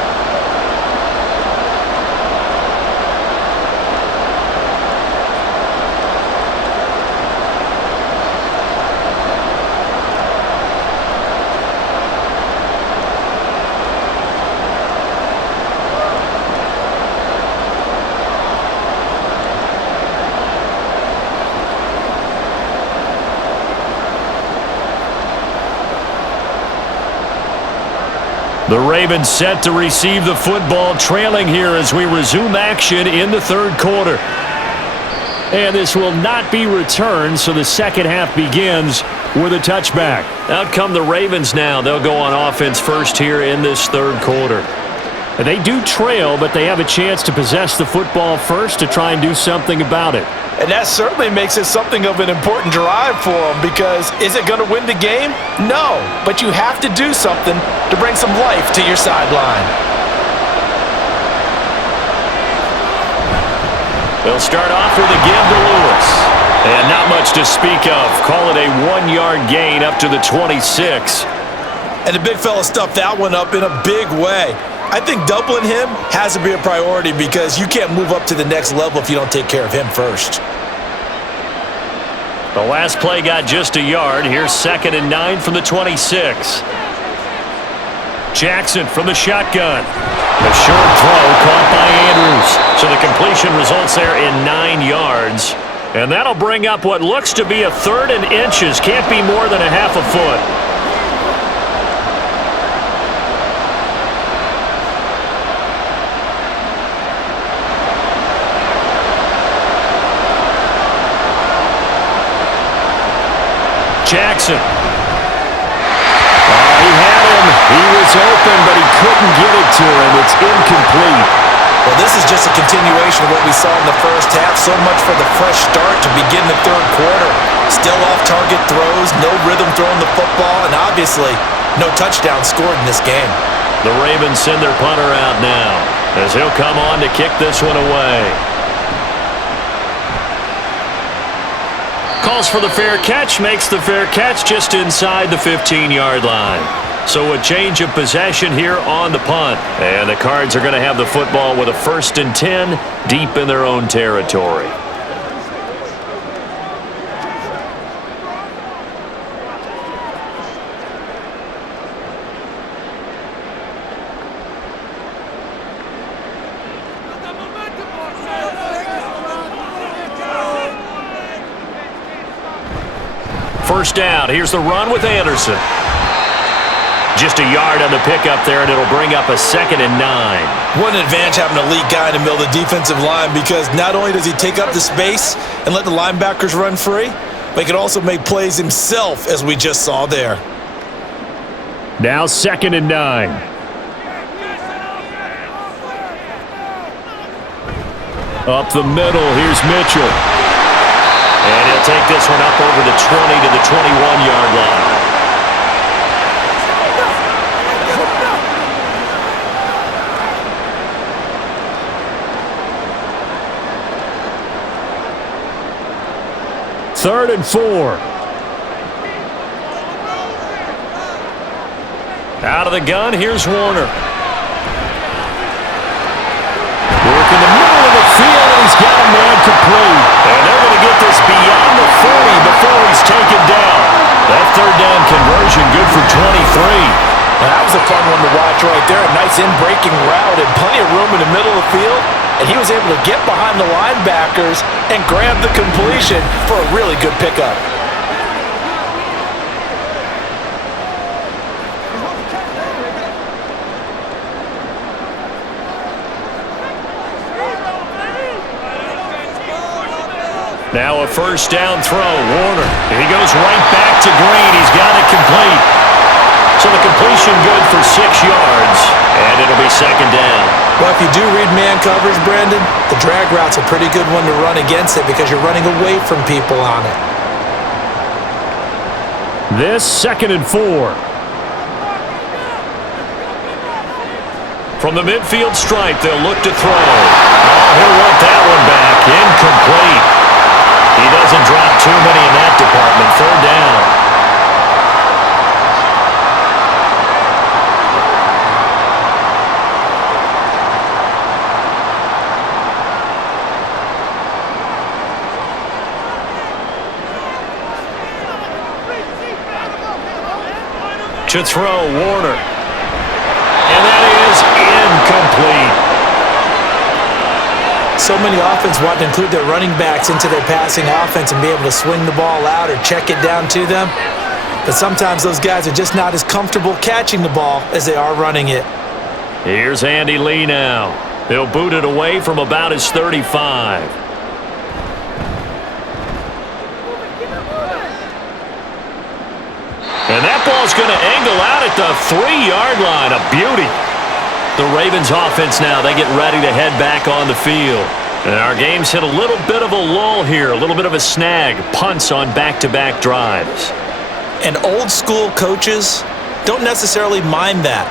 The Ravens set to receive the football, trailing here as we resume action in the 3rd quarter. And this will not be returned, so the second half begins with a touchback. Out come the Ravens now. They'll go on offense first here in this 3rd quarter. They do trail, but they have a chance to possess the football first to try and do something about it. And that certainly makes it something of an important drive for them, because is it going to win the game? No, but you have to do something to bring some life to your sideline. They'll start off with a give to Lewis. And not much to speak of. Call it a 1-yard gain up to the 26. And the big fella stuffed that one up in a big way. I think doubling him has to be a priority because you can't move up to the next level if you don't take care of him first. The last play got just a yard. Here's 2nd and 9 from the 26. Jackson from the shotgun. The short throw caught by Andrews. So the completion results there in 9 yards. And that'll bring up what looks to be a 3rd and inches. Can't be more than a half a foot. Jackson. He had him. He was open, but he couldn't get it to him. It's incomplete. Well, this is just a continuation of what we saw in the first half. So much for the fresh start to begin the third quarter. Still off-target throws, no rhythm throwing the football, and obviously no touchdown scored in this game. The Ravens send their punter out now as he'll come on to kick this one away. Calls for the fair catch, makes the fair catch just inside the 15-yard line. So a change of possession here on the punt. And the Cards are going to have the football with a 1st and 10 deep in their own territory. First down. Here's the run with Anderson. Just a yard on the pickup there, and it'll bring up a 2nd and 9. What an advantage having an elite guy in the middle of the defensive line because not only does he take up the space and let the linebackers run free, but he can also make plays himself, as we just saw there. Now 2nd and 9. Up the middle, here's Mitchell. And he'll take this one up over the 20 to the 21-yard line. Third and 4. Out of the gun, here's Warner. Work in the middle of the field, and he's got a man complete. And they're going to get this beyond the 40 before he's taken down. That 3rd down conversion good for 23. Now, that was a fun one to watch right there. A nice in-breaking route and plenty of room in the middle of the field. And he was able to get behind the linebackers and grab the completion for a really good pickup. Now a 1st down throw. Warner. He goes right back to Green. He's got it complete. So the completion good for 6 yards. And it'll be 2nd down. Well, if you do read man coverage, Brandon, the drag route's a pretty good one to run against it because you're running away from people on it. This 2nd and 4. From the midfield stripe, they'll look to throw. Oh, he'll want that one back. Incomplete. He doesn't drop too many in that department. 3rd down. To throw, Warner. And that is incomplete. So many offenses want to include their running backs into their passing offense and be able to swing the ball out or check it down to them. But sometimes those guys are just not as comfortable catching the ball as they are running it. Here's Andy Lee now. He'll boot it away from about his 35. And that ball's going to angle out at the 3-yard line. A beauty. The Ravens offense now, they get ready to head back on the field. And our game's hit a little bit of a lull here, a little bit of a snag. Punts on back-to-back drives. And old school coaches don't necessarily mind that.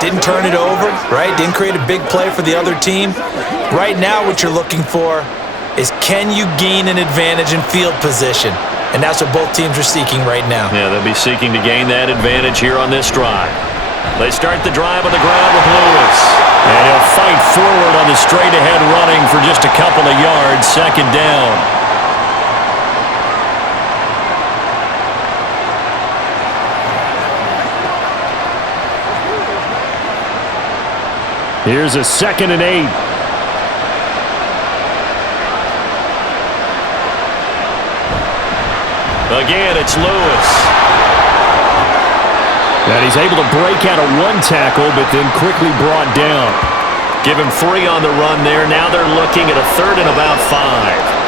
Didn't turn it over, right? Didn't create a big play for the other team. Right now what you're looking for is can you gain an advantage in field position? And that's what both teams are seeking right now. Yeah, they'll be seeking to gain that advantage here on this drive. They start the drive on the ground with Lewis. And he'll fight forward on the straight-ahead running for just a couple of yards, second down. Here's a 2nd and 8. Again, it's Lewis. And he's able to break out of one tackle, but then quickly brought down. Give him 3 on the run there. Now they're looking at a 3rd and about 5.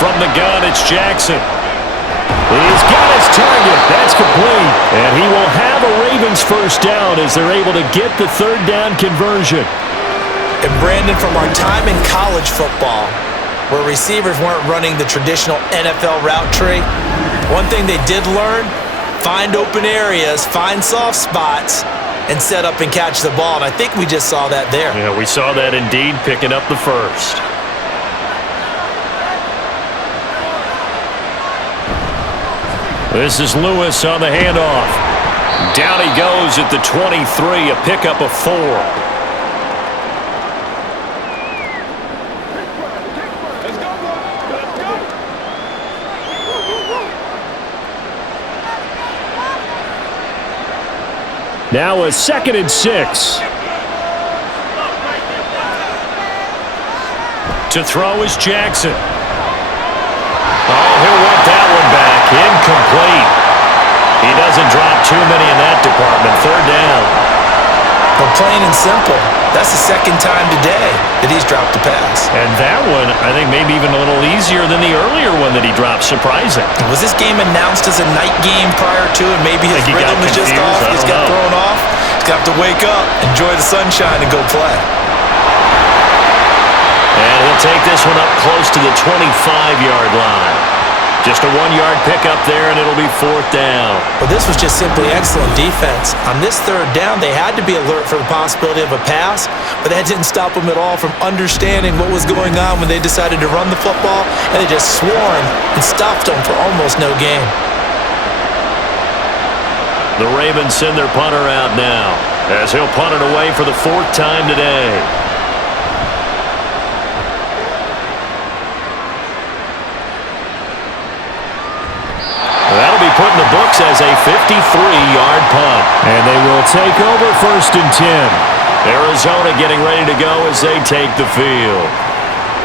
From the gun, it's Jackson. He's got his target. That's complete. And he will have a Ravens first down as they're able to get the 3rd down conversion. And Brandon, from our time in college football, where receivers weren't running the traditional NFL route tree, one thing they did learn, find open areas, find soft spots, and set up and catch the ball. And I think we just saw that there. Yeah, we saw that indeed, picking up the first. This is Lewis on the handoff. Down he goes at the 23, a pickup of 4. Now a 2nd and 6. To throw is Jackson. Oh, he'll want that one back. Incomplete. He doesn't drop too many in that department. 3rd down. But plain and simple, that's the 2nd time today that he's dropped a pass. And that one, I think, maybe even a little easier than the earlier one that he dropped. Surprising. Was this game announced as a night game prior to, and maybe his rhythm was just off? He's got thrown off. He's got to wake up, enjoy the sunshine, and go play. And he'll take this one up close to the 25-yard line. Just a 1-yard pickup there, and it'll be 4th down. Well, this was just simply excellent defense. On this 3rd down, they had to be alert for the possibility of a pass, but that didn't stop them at all from understanding what was going on when they decided to run the football, and they just swarmed and stopped them for almost no gain. The Ravens send their punter out now, as he'll punt it away for the 4th time today. That'll be put in the books as a 53-yard punt. And they will take over 1st and 10. Arizona getting ready to go as they take the field.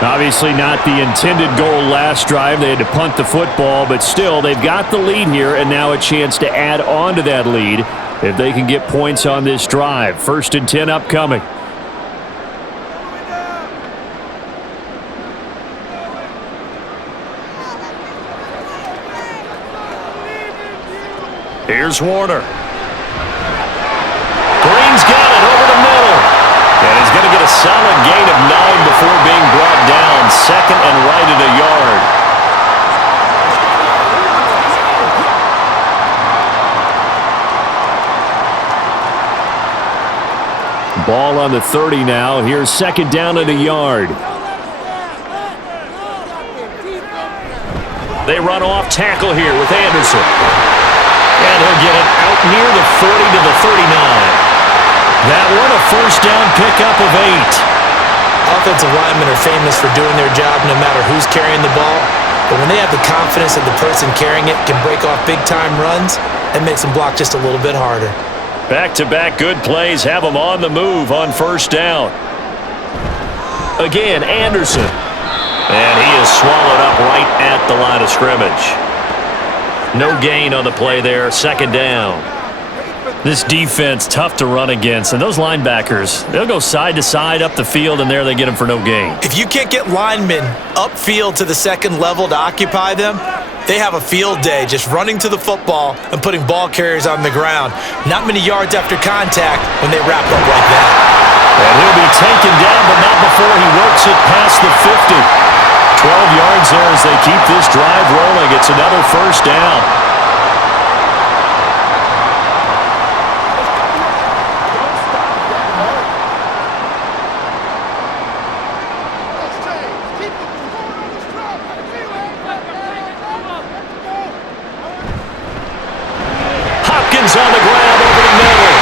Obviously not the intended goal last drive. They had to punt the football, but still, they've got the lead here, and now a chance to add on to that lead if they can get points on this drive. 1st and 10 upcoming. Here's Warner. Green's got it over the middle. And he's going to get a solid gain of 9 before being brought down. 2nd and right at a yard. Ball on the 30 now. Here's 2nd down at a yard. They run off tackle here with Anderson. And he'll get it out near the 40 to the 39. That one a 1st down pickup of 8. Offensive linemen are famous for doing their job no matter who's carrying the ball. But when they have the confidence that the person carrying it can break off big-time runs, it makes them block just a little bit harder. Back-to-back good plays have them on the move on 1st down. Again, Anderson. And he is swallowed up right at the line of scrimmage. No gain on the play there, 2nd down. This defense, tough to run against. And those linebackers, they'll go side to side up the field, and there they get them for no gain. If you can't get linemen upfield to the 2nd level to occupy them, they have a field day just running to the football and putting ball carriers on the ground. Not many yards after contact when they wrap up like that. And he'll be taken down, but not before he works it past the 50. 12 yards there as they keep this drive rolling. It's another first down. Hopkins on the grab over the middle.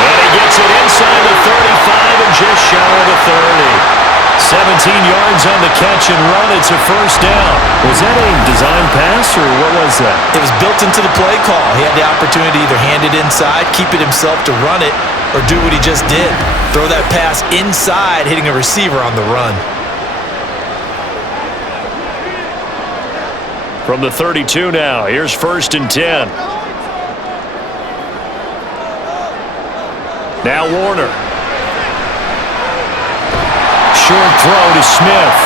And he gets it inside the 35 and just shy of the 30. 17 yards on the catch and run. It's a first down. Was that a design pass, or what was that? It was built into the play call. He had the opportunity to either hand it inside, keep it himself to run it, or do what he just did. Throw that pass inside, hitting a receiver on the run. From the 32 now, here's 1st and 10. Now Warner. Short throw to Smith.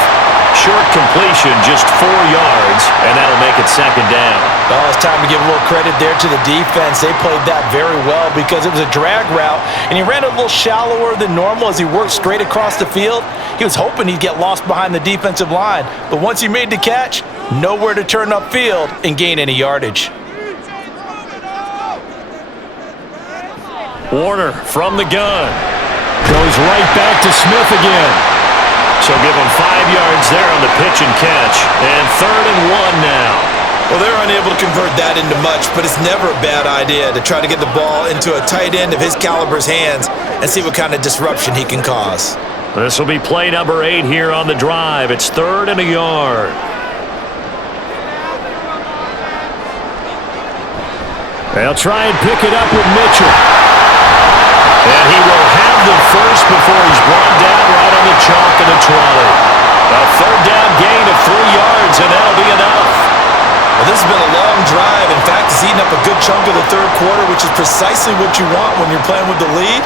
Short completion, just 4 yards, and that'll make it 2nd down. Oh, it's time to give a little credit there to the defense. They played that very well because it was a drag route, and he ran a little shallower than normal as he worked straight across the field. He was hoping he'd get lost behind the defensive line, but once he made the catch, nowhere to turn upfield and gain any yardage. Warner from the gun. Goes right back to Smith again. So give him 5 yards there on the pitch and catch. And 3rd and 1 now. Well, they're unable to convert that into much, but it's never a bad idea to try to get the ball into a tight end of his caliber's hands and see what kind of disruption he can cause. This will be play number 8 here on the drive. It's 3rd and a yard. They'll try and pick it up with Mitchell. And he will have the first before he's brought down right on the chalk of the trolley. A 3rd down gain of 3 yards, and that'll be enough. Well, this has been a long drive. In fact, it's eaten up a good chunk of the 3rd quarter, which is precisely what you want when you're playing with the lead.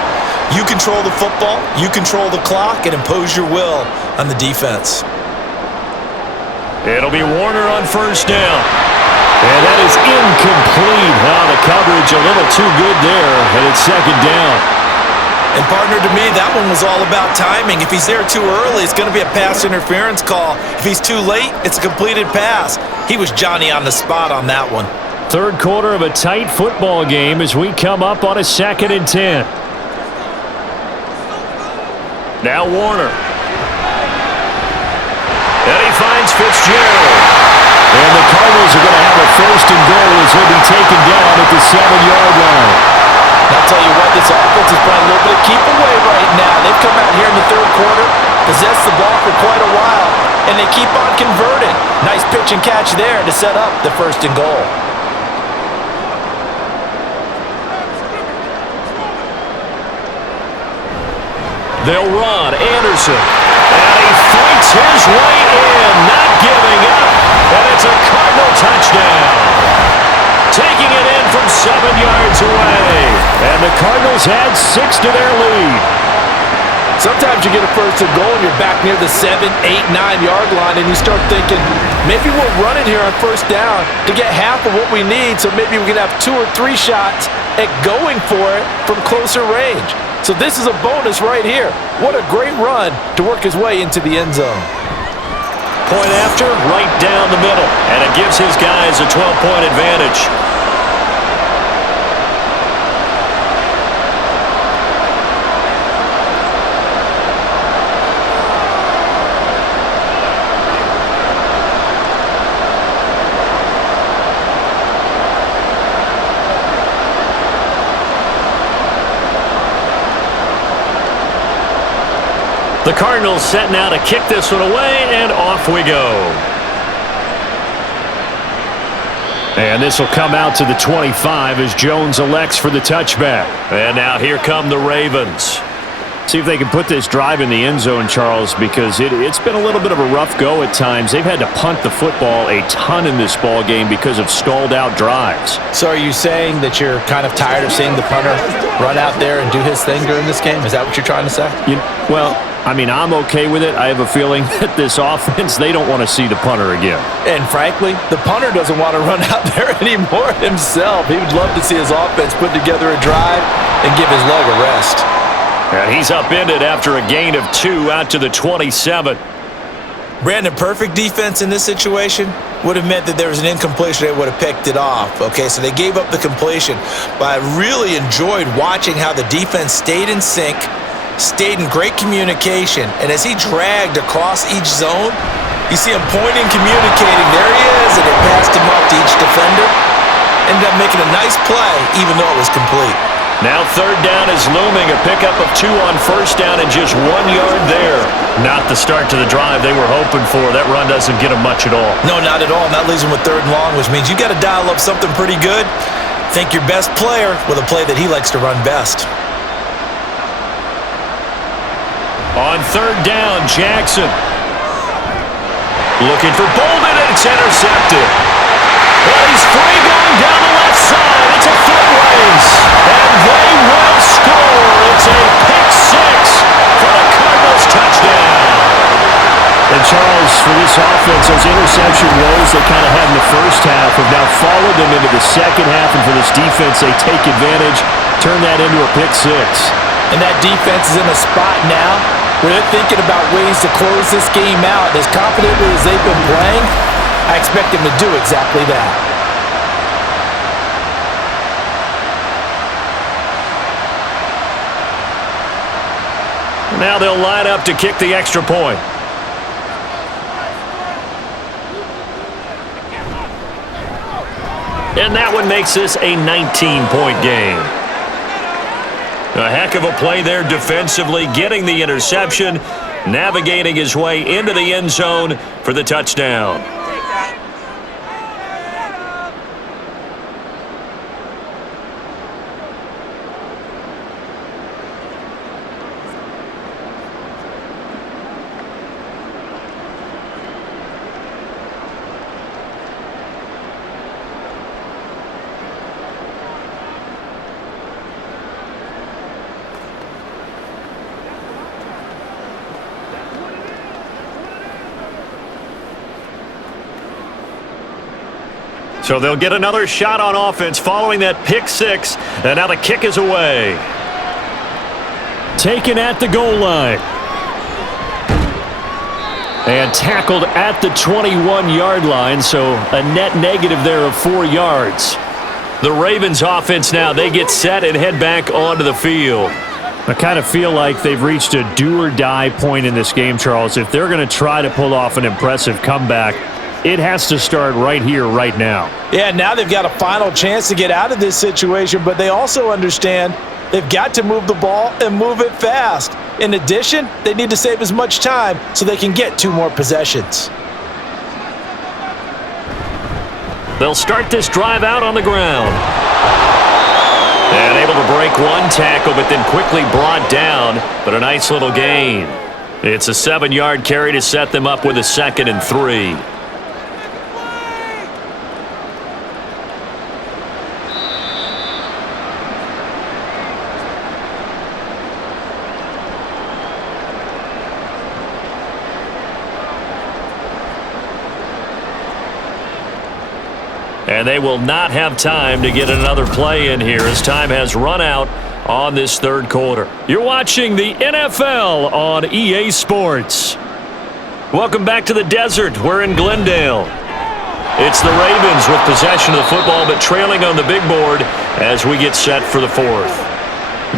You control the football, you control the clock, and impose your will on the defense. It'll be Warner on 1st down. And that is incomplete. The coverage a little too good there, and it's 2nd down. And partner, to me, that one was all about timing. If he's there too early, it's going to be a pass interference call. If he's too late, it's a completed pass. He was Johnny on the spot on that one. 3rd quarter of a tight football game as we come up on a 2nd and 10. Now Warner. And he finds Fitzgerald. And the Cardinals are going to have a 1st and goal as he'll be taken down at the 7-yard line. I'll tell you what, this offense is playing a little bit of keep away right now. They've come out here in the 3rd quarter, possessed the ball for quite a while, and they keep on converting. Nice pitch and catch there to set up the 1st and goal. They'll run. Anderson. And he fights his way in, not giving up. And it's a Cardinal touchdown. Taking it in from 7 yards away. And the Cardinals add 6 to their lead. Sometimes you get a 1st and goal and you're back near the 7, 8, 9-yard line and you start thinking, maybe we'll run it here on 1st down to get half of what we need, so maybe we can have 2 or 3 shots at going for it from closer range. So this is a bonus right here. What a great run to work his way into the end zone. Point after, right down the middle. And it gives his guys a 12-point advantage. The Cardinals set now to kick this one away, and off we go. And this will come out to the 25 as Jones elects for the touchback. And now here come the Ravens. See if they can put this drive in the end zone, Charles, because it's been a little bit of a rough go at times. They've had to punt the football a ton in this ball game because of stalled-out drives. So are you saying that you're kind of tired of seeing the punter run out there and do his thing during this game? Is that what you're trying to say? Well, I mean, I'm okay with it. I have a feeling that this offense, they don't want to see the punter again. And frankly, the punter doesn't want to run out there anymore himself. He would love to see his offense put together a drive and give his leg a rest. And he's upended after a gain of 2 out to the 27. Brandon, perfect defense in this situation would have meant that there was an incompletion. They would have picked it off. Okay, so they gave up the completion. But I really enjoyed watching how the defense stayed in sync, stayed in great communication. And as he dragged across each zone, you see him pointing, communicating. There he is, and it passed him up to each defender. Ended up making a nice play, even though it was complete. Now third down is looming. A pickup of 2 on first down and just 1 yard there. Not the start to the drive they were hoping for. That run doesn't get them much at all. No, not at all. And that leaves them with third and long, which means you got to dial up something pretty good. Think your best player with a play that he likes to run best. On third down, Jackson. Looking for Bolden, and it's intercepted. Well, he's free going down the left side. It's a foot race. And they will score. It's a pick six for the Cardinals touchdown. And Charles, for this offense, those interception woes they kind of had in the first half have now followed them into the second half. And for this defense, they take advantage, turn that into a pick six. And that defense is in a spot now where they're thinking about ways to close this game out. As confidently as they've been playing, I expect them to do exactly that. Now they'll line up to kick the extra point. And that one makes this a 19-point game. A heck of a play there defensively, getting the interception, navigating his way into the end zone for the touchdown. So they'll get another shot on offense following that pick six, and now the kick is away. Taken at the goal line. And tackled at the 21-yard line, so a net negative there of 4 yards. The Ravens offense now, they get set and head back onto the field. I kind of feel like they've reached a do-or-die point in this game, Charles. If they're going to try to pull off an impressive comeback, it has to start right here, right now. Yeah, now they've got a final chance to get out of this situation, but they also understand they've got to move the ball and move it fast. In addition, they need to save as much time so they can get 2 more possessions. They'll start this drive out on the ground. And able to break one tackle, but then quickly brought down, but a nice little gain. It's a 7-yard carry to set them up with a 2nd and 3. And they will not have time to get another play in here as time has run out on this third quarter. You're watching the NFL on EA Sports. Welcome back to the desert. We're in Glendale. It's the Ravens with possession of the football, but trailing on the big board as we get set for the fourth.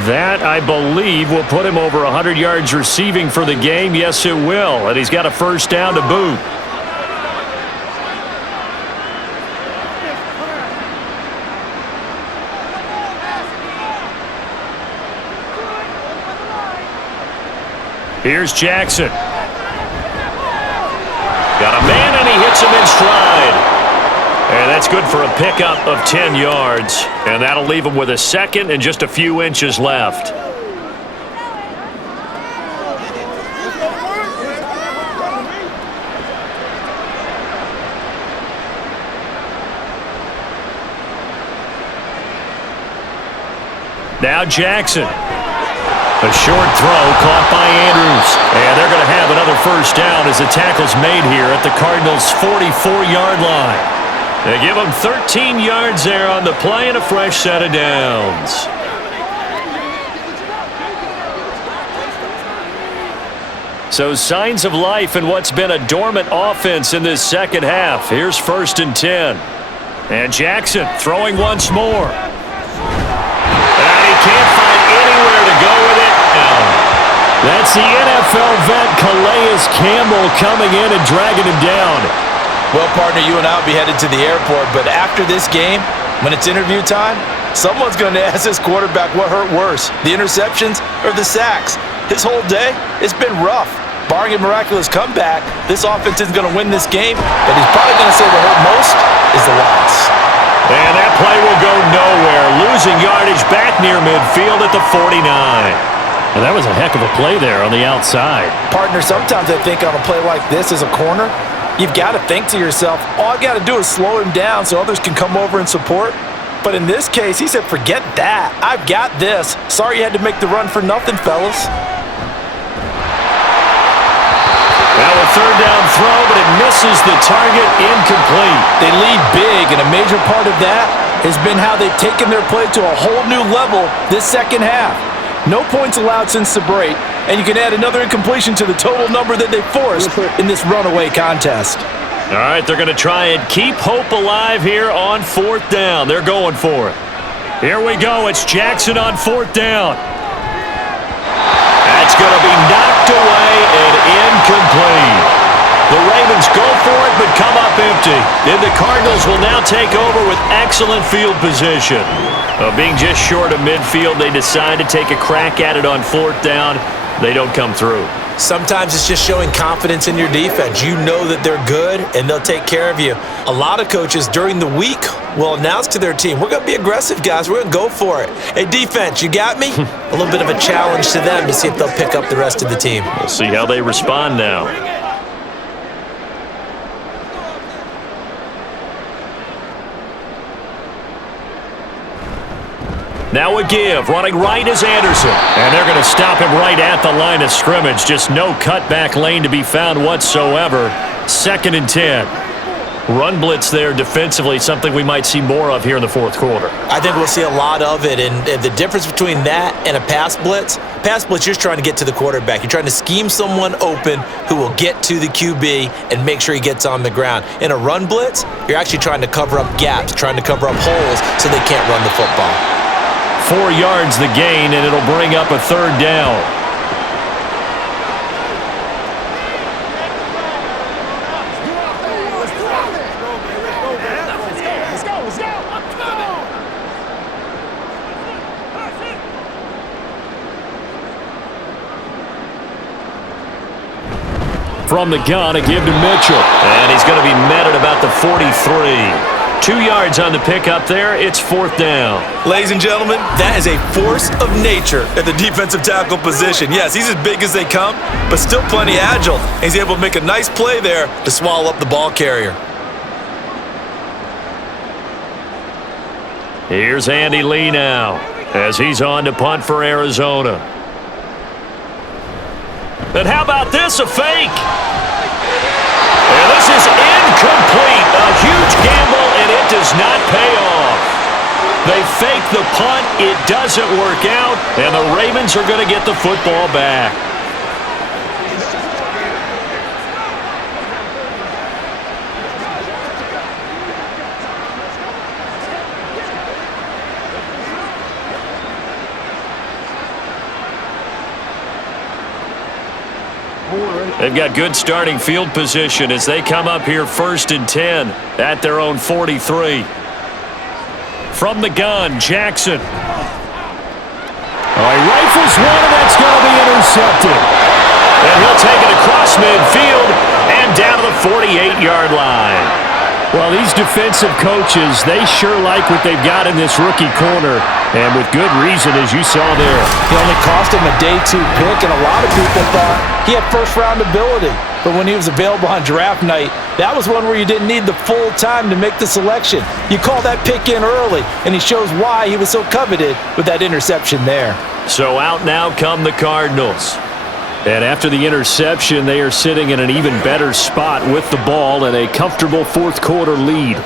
That, I believe, will put him over 100 yards receiving for the game. Yes, it will. And he's got a first down to boot. Here's Jackson. Got a man, and he hits him in stride. And that's good for a pickup of 10 yards. And that'll leave him with a 2nd and just a few inches left. Now Jackson. A short throw caught by Andrews. And they're going to have another first down as the tackle's made here at the Cardinals' 44-yard line. They give them 13 yards there on the play and a fresh set of downs. So signs of life in what's been a dormant offense in this second half. Here's 1st and 10. And Jackson throwing once more. And he can't find anywhere to go with it. No. That's the NFL vet Calais Campbell coming in and dragging him down. Well, partner, you and I will be headed to the airport, but after this game, when it's interview time, someone's going to ask this quarterback what hurt worse, the interceptions or the sacks. His whole day, it's been rough. Barring a miraculous comeback, this offense isn't going to win this game, but he's probably going to say what hurt most is the loss. And that play will go nowhere, losing yardage back near midfield at the 49. And that was a heck of a play there on the outside. Partner, sometimes I think on a play like this as a corner, you've got to think to yourself, all I got to do is slow him down so others can come over and support. But in this case, he said, forget that. I've got this. Sorry you had to make the run for nothing, fellas. Now a 3rd down throw, but it misses the target, incomplete. They lead big, and a major part of that has been how they've taken their play to a whole new level this second half. No points allowed since the break, and you can add another incompletion to the total number that they forced in this runaway contest. All right, they're going to try and keep hope alive here on 4th down. They're going for it. Here we go. It's Jackson on 4th down. That's going to be knocked away and incomplete. The Ravens go for it but come up empty. And the Cardinals will now take over with excellent field position. Being just short of midfield, they decide to take a crack at it on 4th down. They don't come through. Sometimes it's just showing confidence in your defense. You know that they're good, and they'll take care of you. A lot of coaches during the week will announce to their team, we're going to be aggressive, guys. We're going to go for it. Hey, defense, you got me? A little bit of a challenge to them to see if they'll pick up the rest of the team. We'll see how they respond now. Now a give. Running right is Anderson. And they're going to stop him right at the line of scrimmage. Just no cutback lane to be found whatsoever. 2nd and 10. Run blitz there defensively, something we might see more of here in the 4th quarter. I think we'll see a lot of it. And the difference between that and a pass blitz, you're just trying to get to the quarterback. You're trying to scheme someone open who will get to the QB and make sure he gets on the ground. In a run blitz, you're actually trying to cover up gaps, trying to cover up holes so they can't run the football. 4 yards the gain, and it'll bring up a 3rd down. From the gun, a give to Mitchell. And he's going to be met at about the 43. 2 yards on the pickup there. It's 4th down. Ladies and gentlemen, that is a force of nature at the defensive tackle position. Yes, he's as big as they come, but still plenty agile. He's able to make a nice play there to swallow up the ball carrier. Here's Andy Lee now as he's on to punt for Arizona. And how about this, a fake? And this is incomplete. A huge gamble, and it does not pay off. They fake the punt. It doesn't work out, and the Ravens are going to get the football back. They've got good starting field position as they come up here 1st and 10 at their own 43. From the gun, Jackson. He rifles one, and that's going to be intercepted. And he'll take it across midfield and down to the 48-yard line. Well, these defensive coaches, they sure like what they've got in this rookie corner, and with good reason, as you saw there. He only cost him a day 2 pick, and a lot of people thought he had first-round ability. But when he was available on draft night, that was one where you didn't need the full time to make the selection. You call that pick in early, and he shows why he was so coveted with that interception there. So out now come the Cardinals. And after the interception, they are sitting in an even better spot with the ball and a comfortable 4th quarter lead.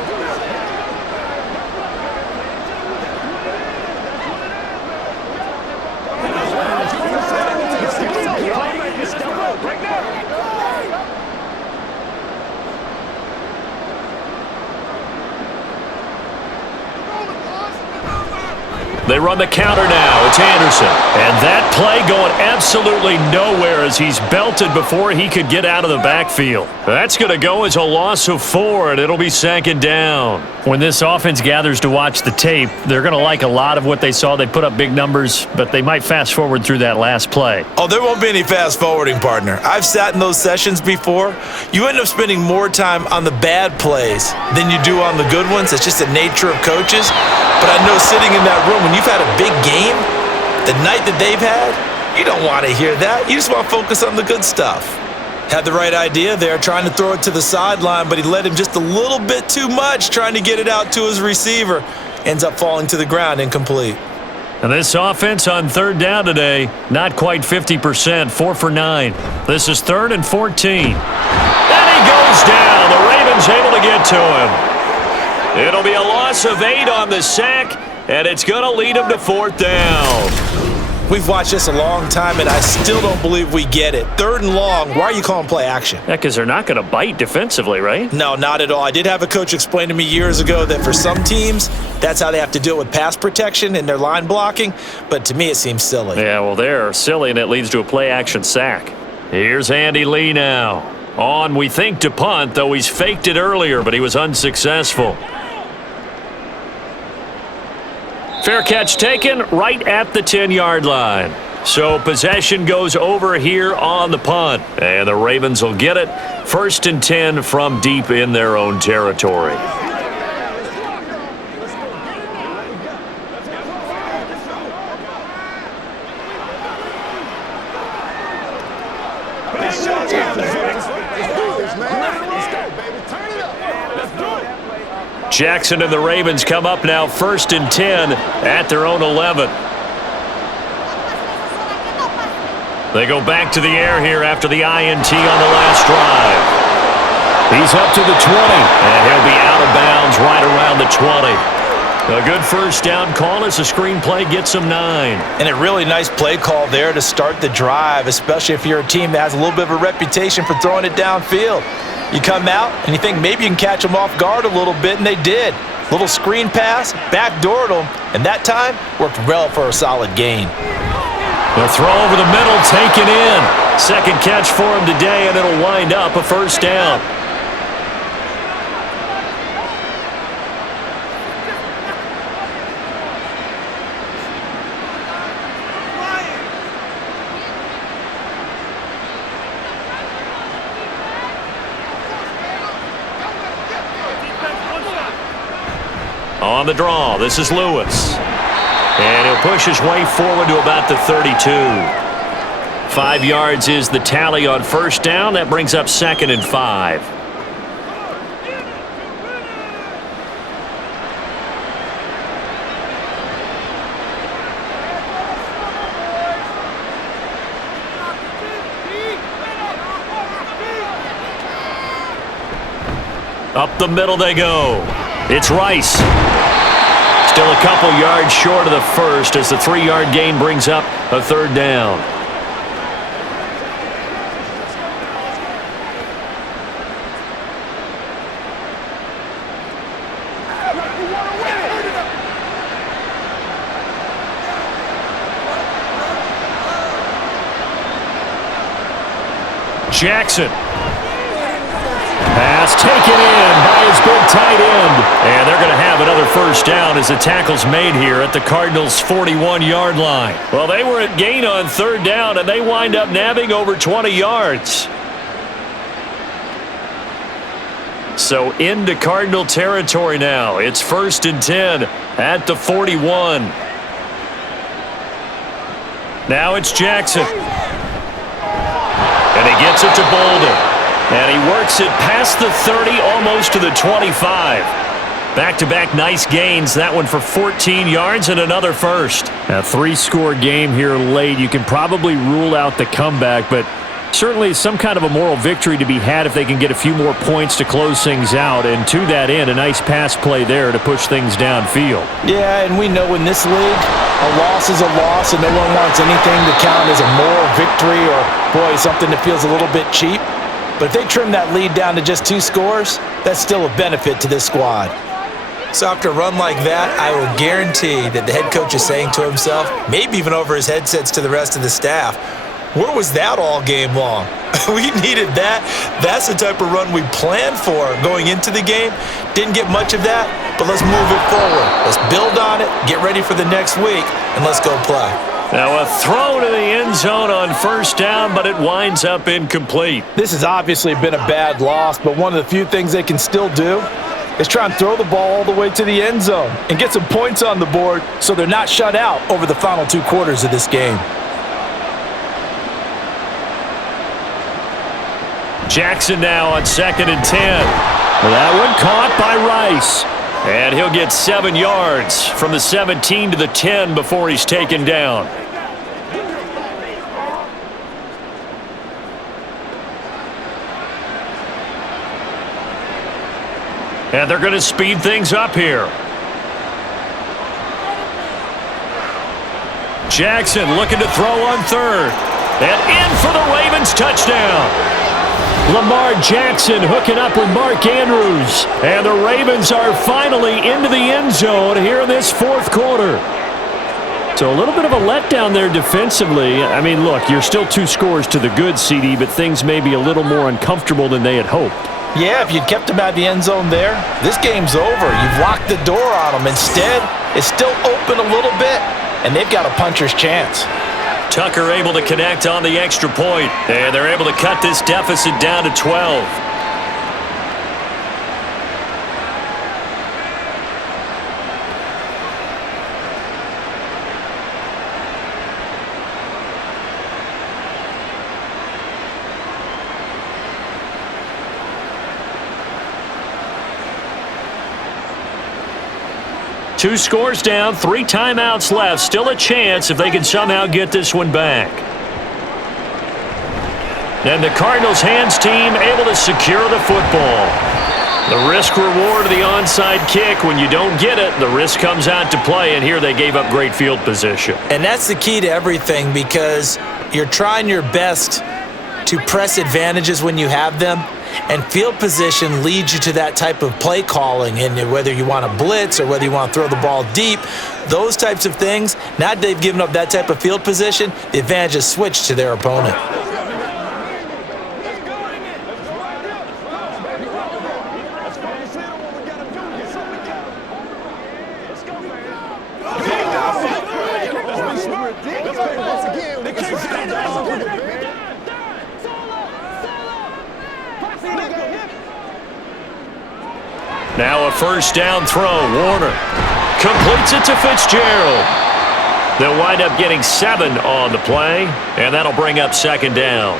They run the counter now. It's Anderson. And that play going absolutely nowhere as he's belted before he could get out of the backfield. That's going to go as a loss of 4, and it'll be 2nd down. When this offense gathers to watch the tape, they're going to like a lot of what they saw. They put up big numbers, but they might fast forward through that last play. Oh, there won't be any fast forwarding, partner. I've sat in those sessions before. You end up spending more time on the bad plays than you do on the good ones. It's just the nature of coaches. But I know sitting in that room, when you've had a big game, the night that they've had, you don't want to hear that. You just want to focus on the good stuff. Had the right idea there, trying to throw it to the sideline, but he let him just a little bit too much, trying to get it out to his receiver. Ends up falling to the ground, incomplete. And this offense on 3rd down today, not quite 50%, 4 for 9. This is 3rd and 14. And he goes down. The Ravens able to get to him. It'll be a loss of 8 on the sack, and it's going to lead him to 4th down. We've watched this a long time, and I still don't believe we get it. 3rd and long, why are you calling play action? Yeah, because they're not going to bite defensively, right? No, not at all. I did have a coach explain to me years ago that for some teams, that's how they have to deal with pass protection and their line blocking, but to me it seems silly. Yeah, well, they're silly, and it leads to a play action sack. Here's Andy Lee now. On, we think, to punt, though he's faked it earlier, but he was unsuccessful. Fair catch taken right at the 10-yard line. So possession goes over here on the punt. And the Ravens will get it. 1st and 10 from deep in their own territory. Jackson and the Ravens come up now 1st and 10 at their own 11. They go back to the air here after the INT on the last drive. He's up to the 20. And he'll be out of bounds right around the 20. A good 1st down call as the screen play gets him 9. And a really nice play call there to start the drive, especially if you're a team that has a little bit of a reputation for throwing it downfield. You come out and you think maybe you can catch them off guard a little bit, and they did. Little screen pass, backdoored them, and that time worked well for a solid gain. The throw over the middle, taken in. 2nd catch for him today, and it'll wind up a 1st down. On the draw, this is Lewis. And he'll push his way forward to about the 32. 5 yards is the tally on 1st down. That brings up 2nd and 5. Up the middle they go. It's Rice. Still a couple yards short of the 1st as the 3-yard gain brings up a 3rd down. Jackson. Pass taken in by his big tight end. And they're going to have another 1st down as the tackle's made here at the Cardinals' 41-yard line. Well, they were at gain on 3rd down, and they wind up nabbing over 20 yards. So into Cardinal territory now. It's 1st and 10 at the 41. Now it's Jackson. And he gets it to Bolden. And he works it past the 30, almost to the 25. Back-to-back nice gains. That one for 14 yards and another 1st. A 3-score game here late. You can probably rule out the comeback, but certainly some kind of a moral victory to be had if they can get a few more points to close things out. And to that end, a nice pass play there to push things downfield. Yeah, and we know in this league, a loss is a loss, and no one wants anything to count as a moral victory or, boy, something that feels a little bit cheap. But if they trim that lead down to just 2 scores, that's still a benefit to this squad. So after a run like that, I will guarantee that the head coach is saying to himself, maybe even over his headsets to the rest of the staff, where was that all game long? We needed that. That's the type of run we planned for going into the game. Didn't get much of that, but let's move it forward. Let's build on it, get ready for the next week, and let's go play. Now a throw to the end zone on first down, but it winds up incomplete. This has obviously been a bad loss, but one of the few things they can still do is try and throw the ball all the way to the end zone and get some points on the board so they're not shut out over the final 2 quarters of this game. Jackson now on 2nd and 10. That one caught by Rice. And he'll get 7 yards from the 17 to the 10 before he's taken down. And they're going to speed things up here. Jackson looking to throw on 3rd. And in for the Ravens touchdown. Lamar Jackson hooking up with Mark Andrews. And the Ravens are finally into the end zone here in this 4th quarter. So a little bit of a letdown there defensively. I mean, look, you're still 2 scores to the good, CD, but things may be a little more uncomfortable than they had hoped. Yeah, if you'd kept them out of the end zone there, this game's over. You've locked the door on them. Instead, it's still open a little bit, and they've got a puncher's chance. Tucker able to connect on the extra point, and they're able to cut this deficit down to 12. Two scores down, 3 timeouts left. Still a chance if they can somehow get this one back. And the Cardinals hands team able to secure the football. The risk reward of the onside kick. When you don't get it, the risk comes out to play, and here they gave up great field position. And that's the key to everything, because you're trying your best to press advantages when you have them. And field position leads you to that type of play calling, and whether you want to blitz or whether you want to throw the ball deep, those types of things. Now that they've given up that type of field position, the advantage is switched to their opponent. Now a first down throw. Warner completes it to Fitzgerald. They'll wind up getting 7 on the play, and that'll bring up 2nd down.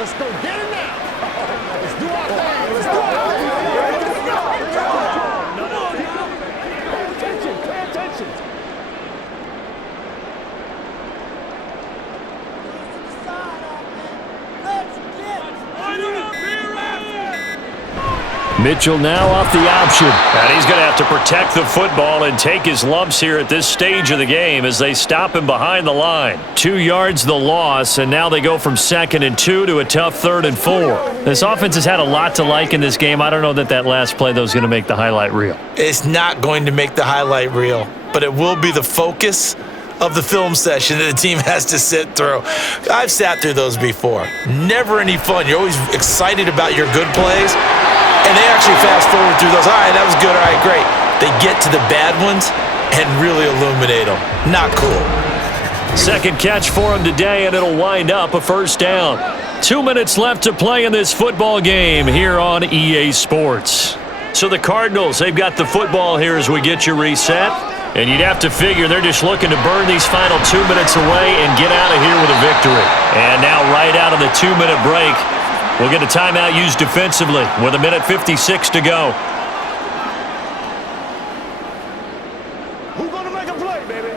Let's go get it now. Let's do our thing. Let's do our thing. Pay attention. Pay attention. Mitchell now off the option. And he's going to have to protect the football and take his lumps here at this stage of the game as they stop him behind the line. 2 yards the loss, and now they go from 2nd and 2 to a tough 3rd and 4. This offense has had a lot to like in this game. I don't know that last play, though, is going to make the highlight reel. It's not going to make the highlight reel, but it will be the focus of the film session that the team has to sit through. I've sat through those before. Never any fun. You're always excited about your good plays, and they actually fast forward through those. All right, that was good. All right, great. They get to the bad ones and really illuminate them. Not cool. Second catch for him today, and it'll wind up a first down. 2 minutes left to play in this football game here on EA Sports. So the Cardinals, they've got the football here as we get you reset. And you'd have to figure they're just looking to burn these final 2 minutes away and get out of here with a victory. And now right out of the 2-minute break, we'll get a timeout used defensively with 1:56 to go. Who's going to make a play, baby?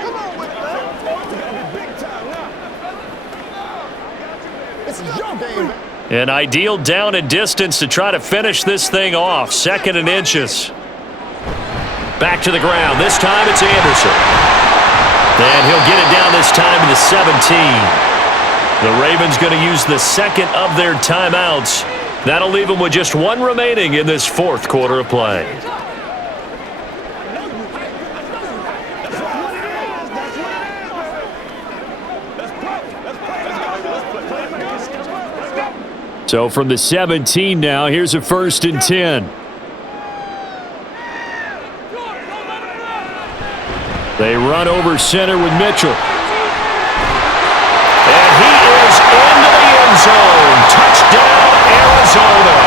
Come on with it, man. You got to be big time now. This is your game, man. An ideal down and distance to try to finish this thing off. 2nd and inches. Back to the ground. This time it's Anderson. And he'll get it down this time to the 17. The Ravens going to use the second of their timeouts That'll leave them with just one remaining in this fourth quarter of play. So from the 17 now, here's a 1st and 10. They run over center with Mitchell. And he is into the end zone. Touchdown, Arizona.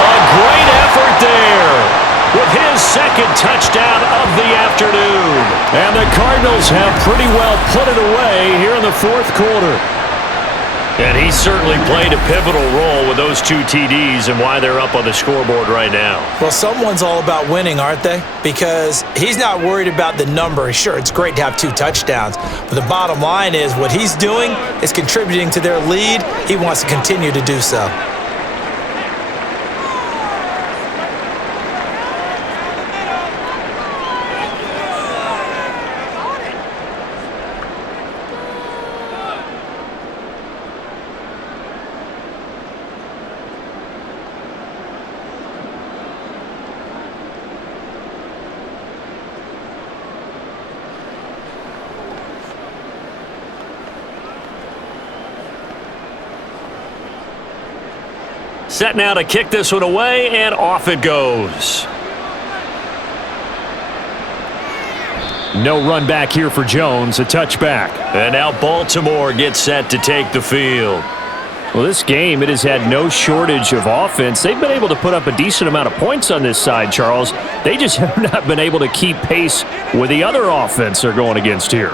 A great effort there with his second touchdown of the afternoon. And the Cardinals have pretty well put it away here in the fourth quarter. And he certainly played a pivotal role with those 2 TDs and why they're up on the scoreboard right now. Well, someone's all about winning, aren't they? Because he's not worried about the number. Sure, it's great to have 2 touchdowns, but the bottom line is what he's doing is contributing to their lead. He wants to continue to do so. Set now to kick this one away, and off it goes. No run back here for Jones, a touchback. And now Baltimore gets set to take the field. Well, this game, it has had no shortage of offense. They've been able to put up a decent amount of points on this side, Charles. They just have not been able to keep pace with the other offense they're going against here.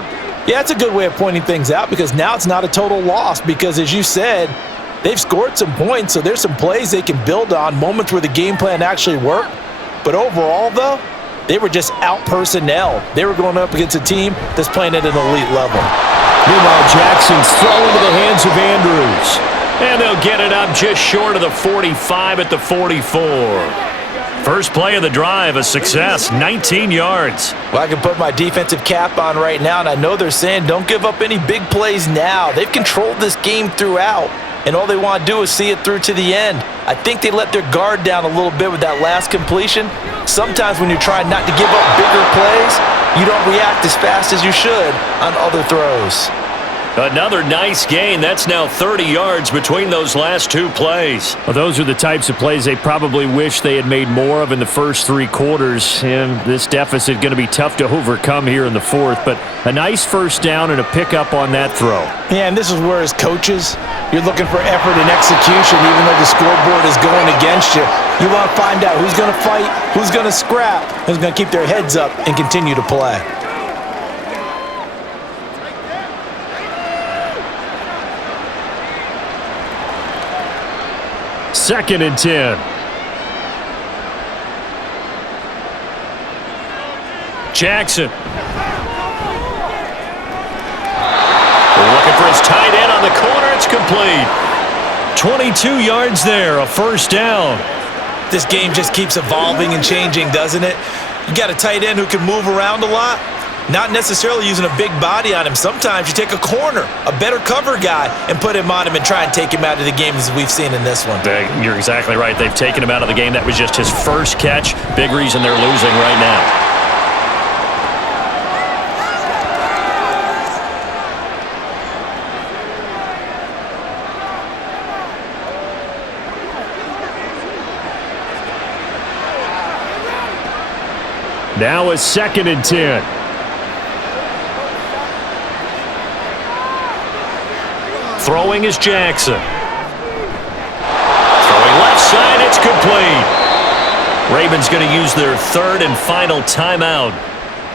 Yeah, it's a good way of pointing things out because now it's not a total loss because, as you said, they've scored some points, so there's some plays they can build on, moments where the game plan actually worked. But overall, though, they were just out-personnel. They were going up against a team that's playing at an elite level. Meanwhile, Jackson's throw into the hands of Andrews. And they'll get it up just short of the 45 at the 44. First play of the drive, a success, 19 yards. Well, I can put my defensive cap on right now, and I know they're saying don't give up any big plays now. They've controlled this game throughout, and all they want to do is see it through to the end. I think they let their guard down a little bit with that last completion. Sometimes when you're trying not to give up bigger plays, you don't react as fast as you should on other throws. Another nice gain. That's now 30 yards between those last 2 plays. Well, those are the types of plays they probably wish they had made more of in the first 3 quarters. And this deficit going to be tough to overcome here in the fourth. But a nice first down and a pickup on that throw. Yeah, and this is where as coaches, you're looking for effort and execution even though the scoreboard is going against you. You want to find out who's going to fight, who's going to scrap, who's going to keep their heads up and continue to play. Second and 10. Jackson. Looking for his tight end on the corner. It's complete. 22 yards there, a first down. This game just keeps evolving and changing, doesn't it? You got a tight end who can move around a lot. Not necessarily using a big body on him. Sometimes you take a corner, a better cover guy, and put him on him and try and take him out of the game as we've seen in this one. You're exactly right. They've taken him out of the game. That was just his first catch. Big reason they're losing right now. Now a second and 10. Throwing is Jackson. Throwing left side, it's complete. Ravens going to use their third and final timeout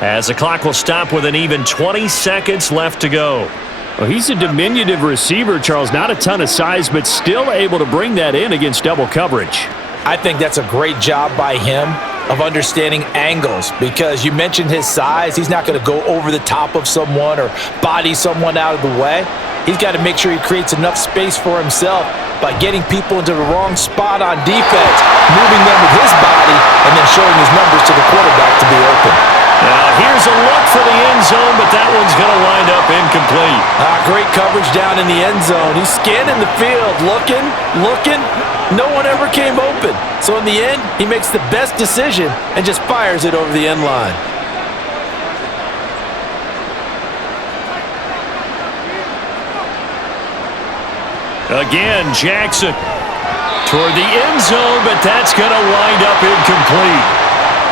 as the clock will stop with an even 20 seconds left to go. Well, he's a diminutive receiver, Charles. Not a ton of size, but still able to bring that in against double coverage. I think that's a great job by him of understanding angles because you mentioned his size. He's not going to go over the top of someone or body someone out of the way. He's got to make sure he creates enough space for himself by getting people into the wrong spot on defense, moving them with his body, and then showing his numbers to the quarterback to be open. Now here's a look for the end zone, but that one's going to wind up incomplete. incomplete. Great coverage down in the end zone. He's scanning the field, looking. No one ever came open. So in the end, he makes the best decision and just fires it over the end line. Again, Jackson toward the end zone, but that's going to wind up incomplete.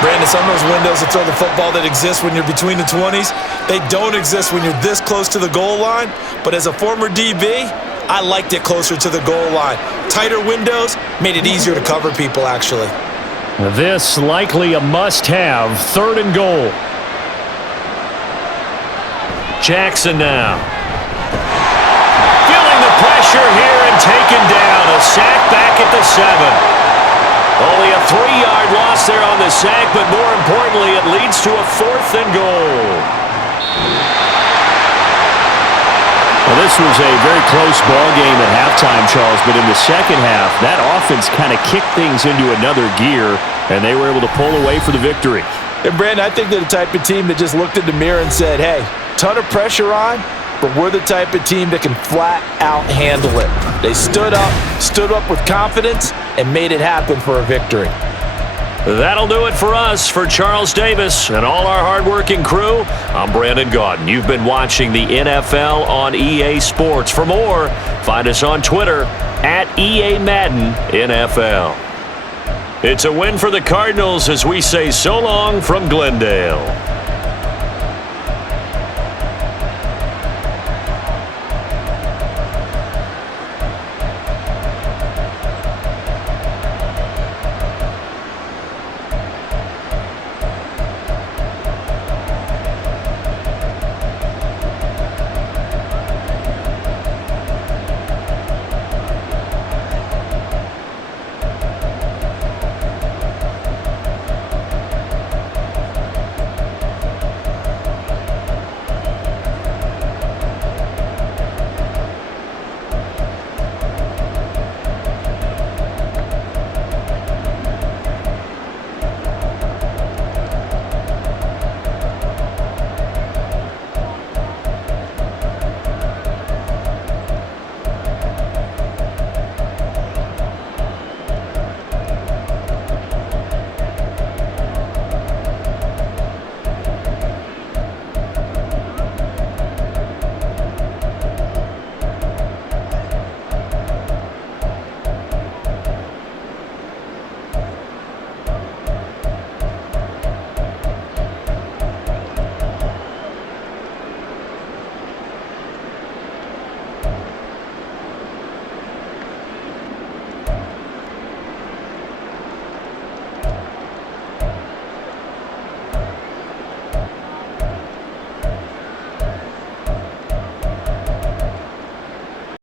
Brandon, some of those windows to throw the football that exist when you're between the 20s, they don't exist when you're this close to the goal line. But as a former DB, I liked it closer to the goal line. Tighter windows made it easier to cover people, actually. This likely a must-have, 3rd and goal. Jackson now. Feeling the pressure here and taken down. A sack back at the 7. Only a 3-yard loss there on the sack, but more importantly, it leads to a 4th and goal. Well, this was a very close ball game at halftime, Charles, but in the second half, that offense kind of kicked things into another gear, and they were able to pull away for the victory. And Brandon, I think they're the type of team that just looked in the mirror and said, hey, ton of pressure on, but we're the type of team that can flat out handle it. They stood up with confidence, and made it happen for a victory. That'll do it for us. For Charles Davis and all our hardworking crew, I'm Brandon Gaudin. You've been watching the NFL on EA Sports. For more, find us on Twitter at EA Madden NFL. It's a win for the Cardinals as we say so long from Glendale.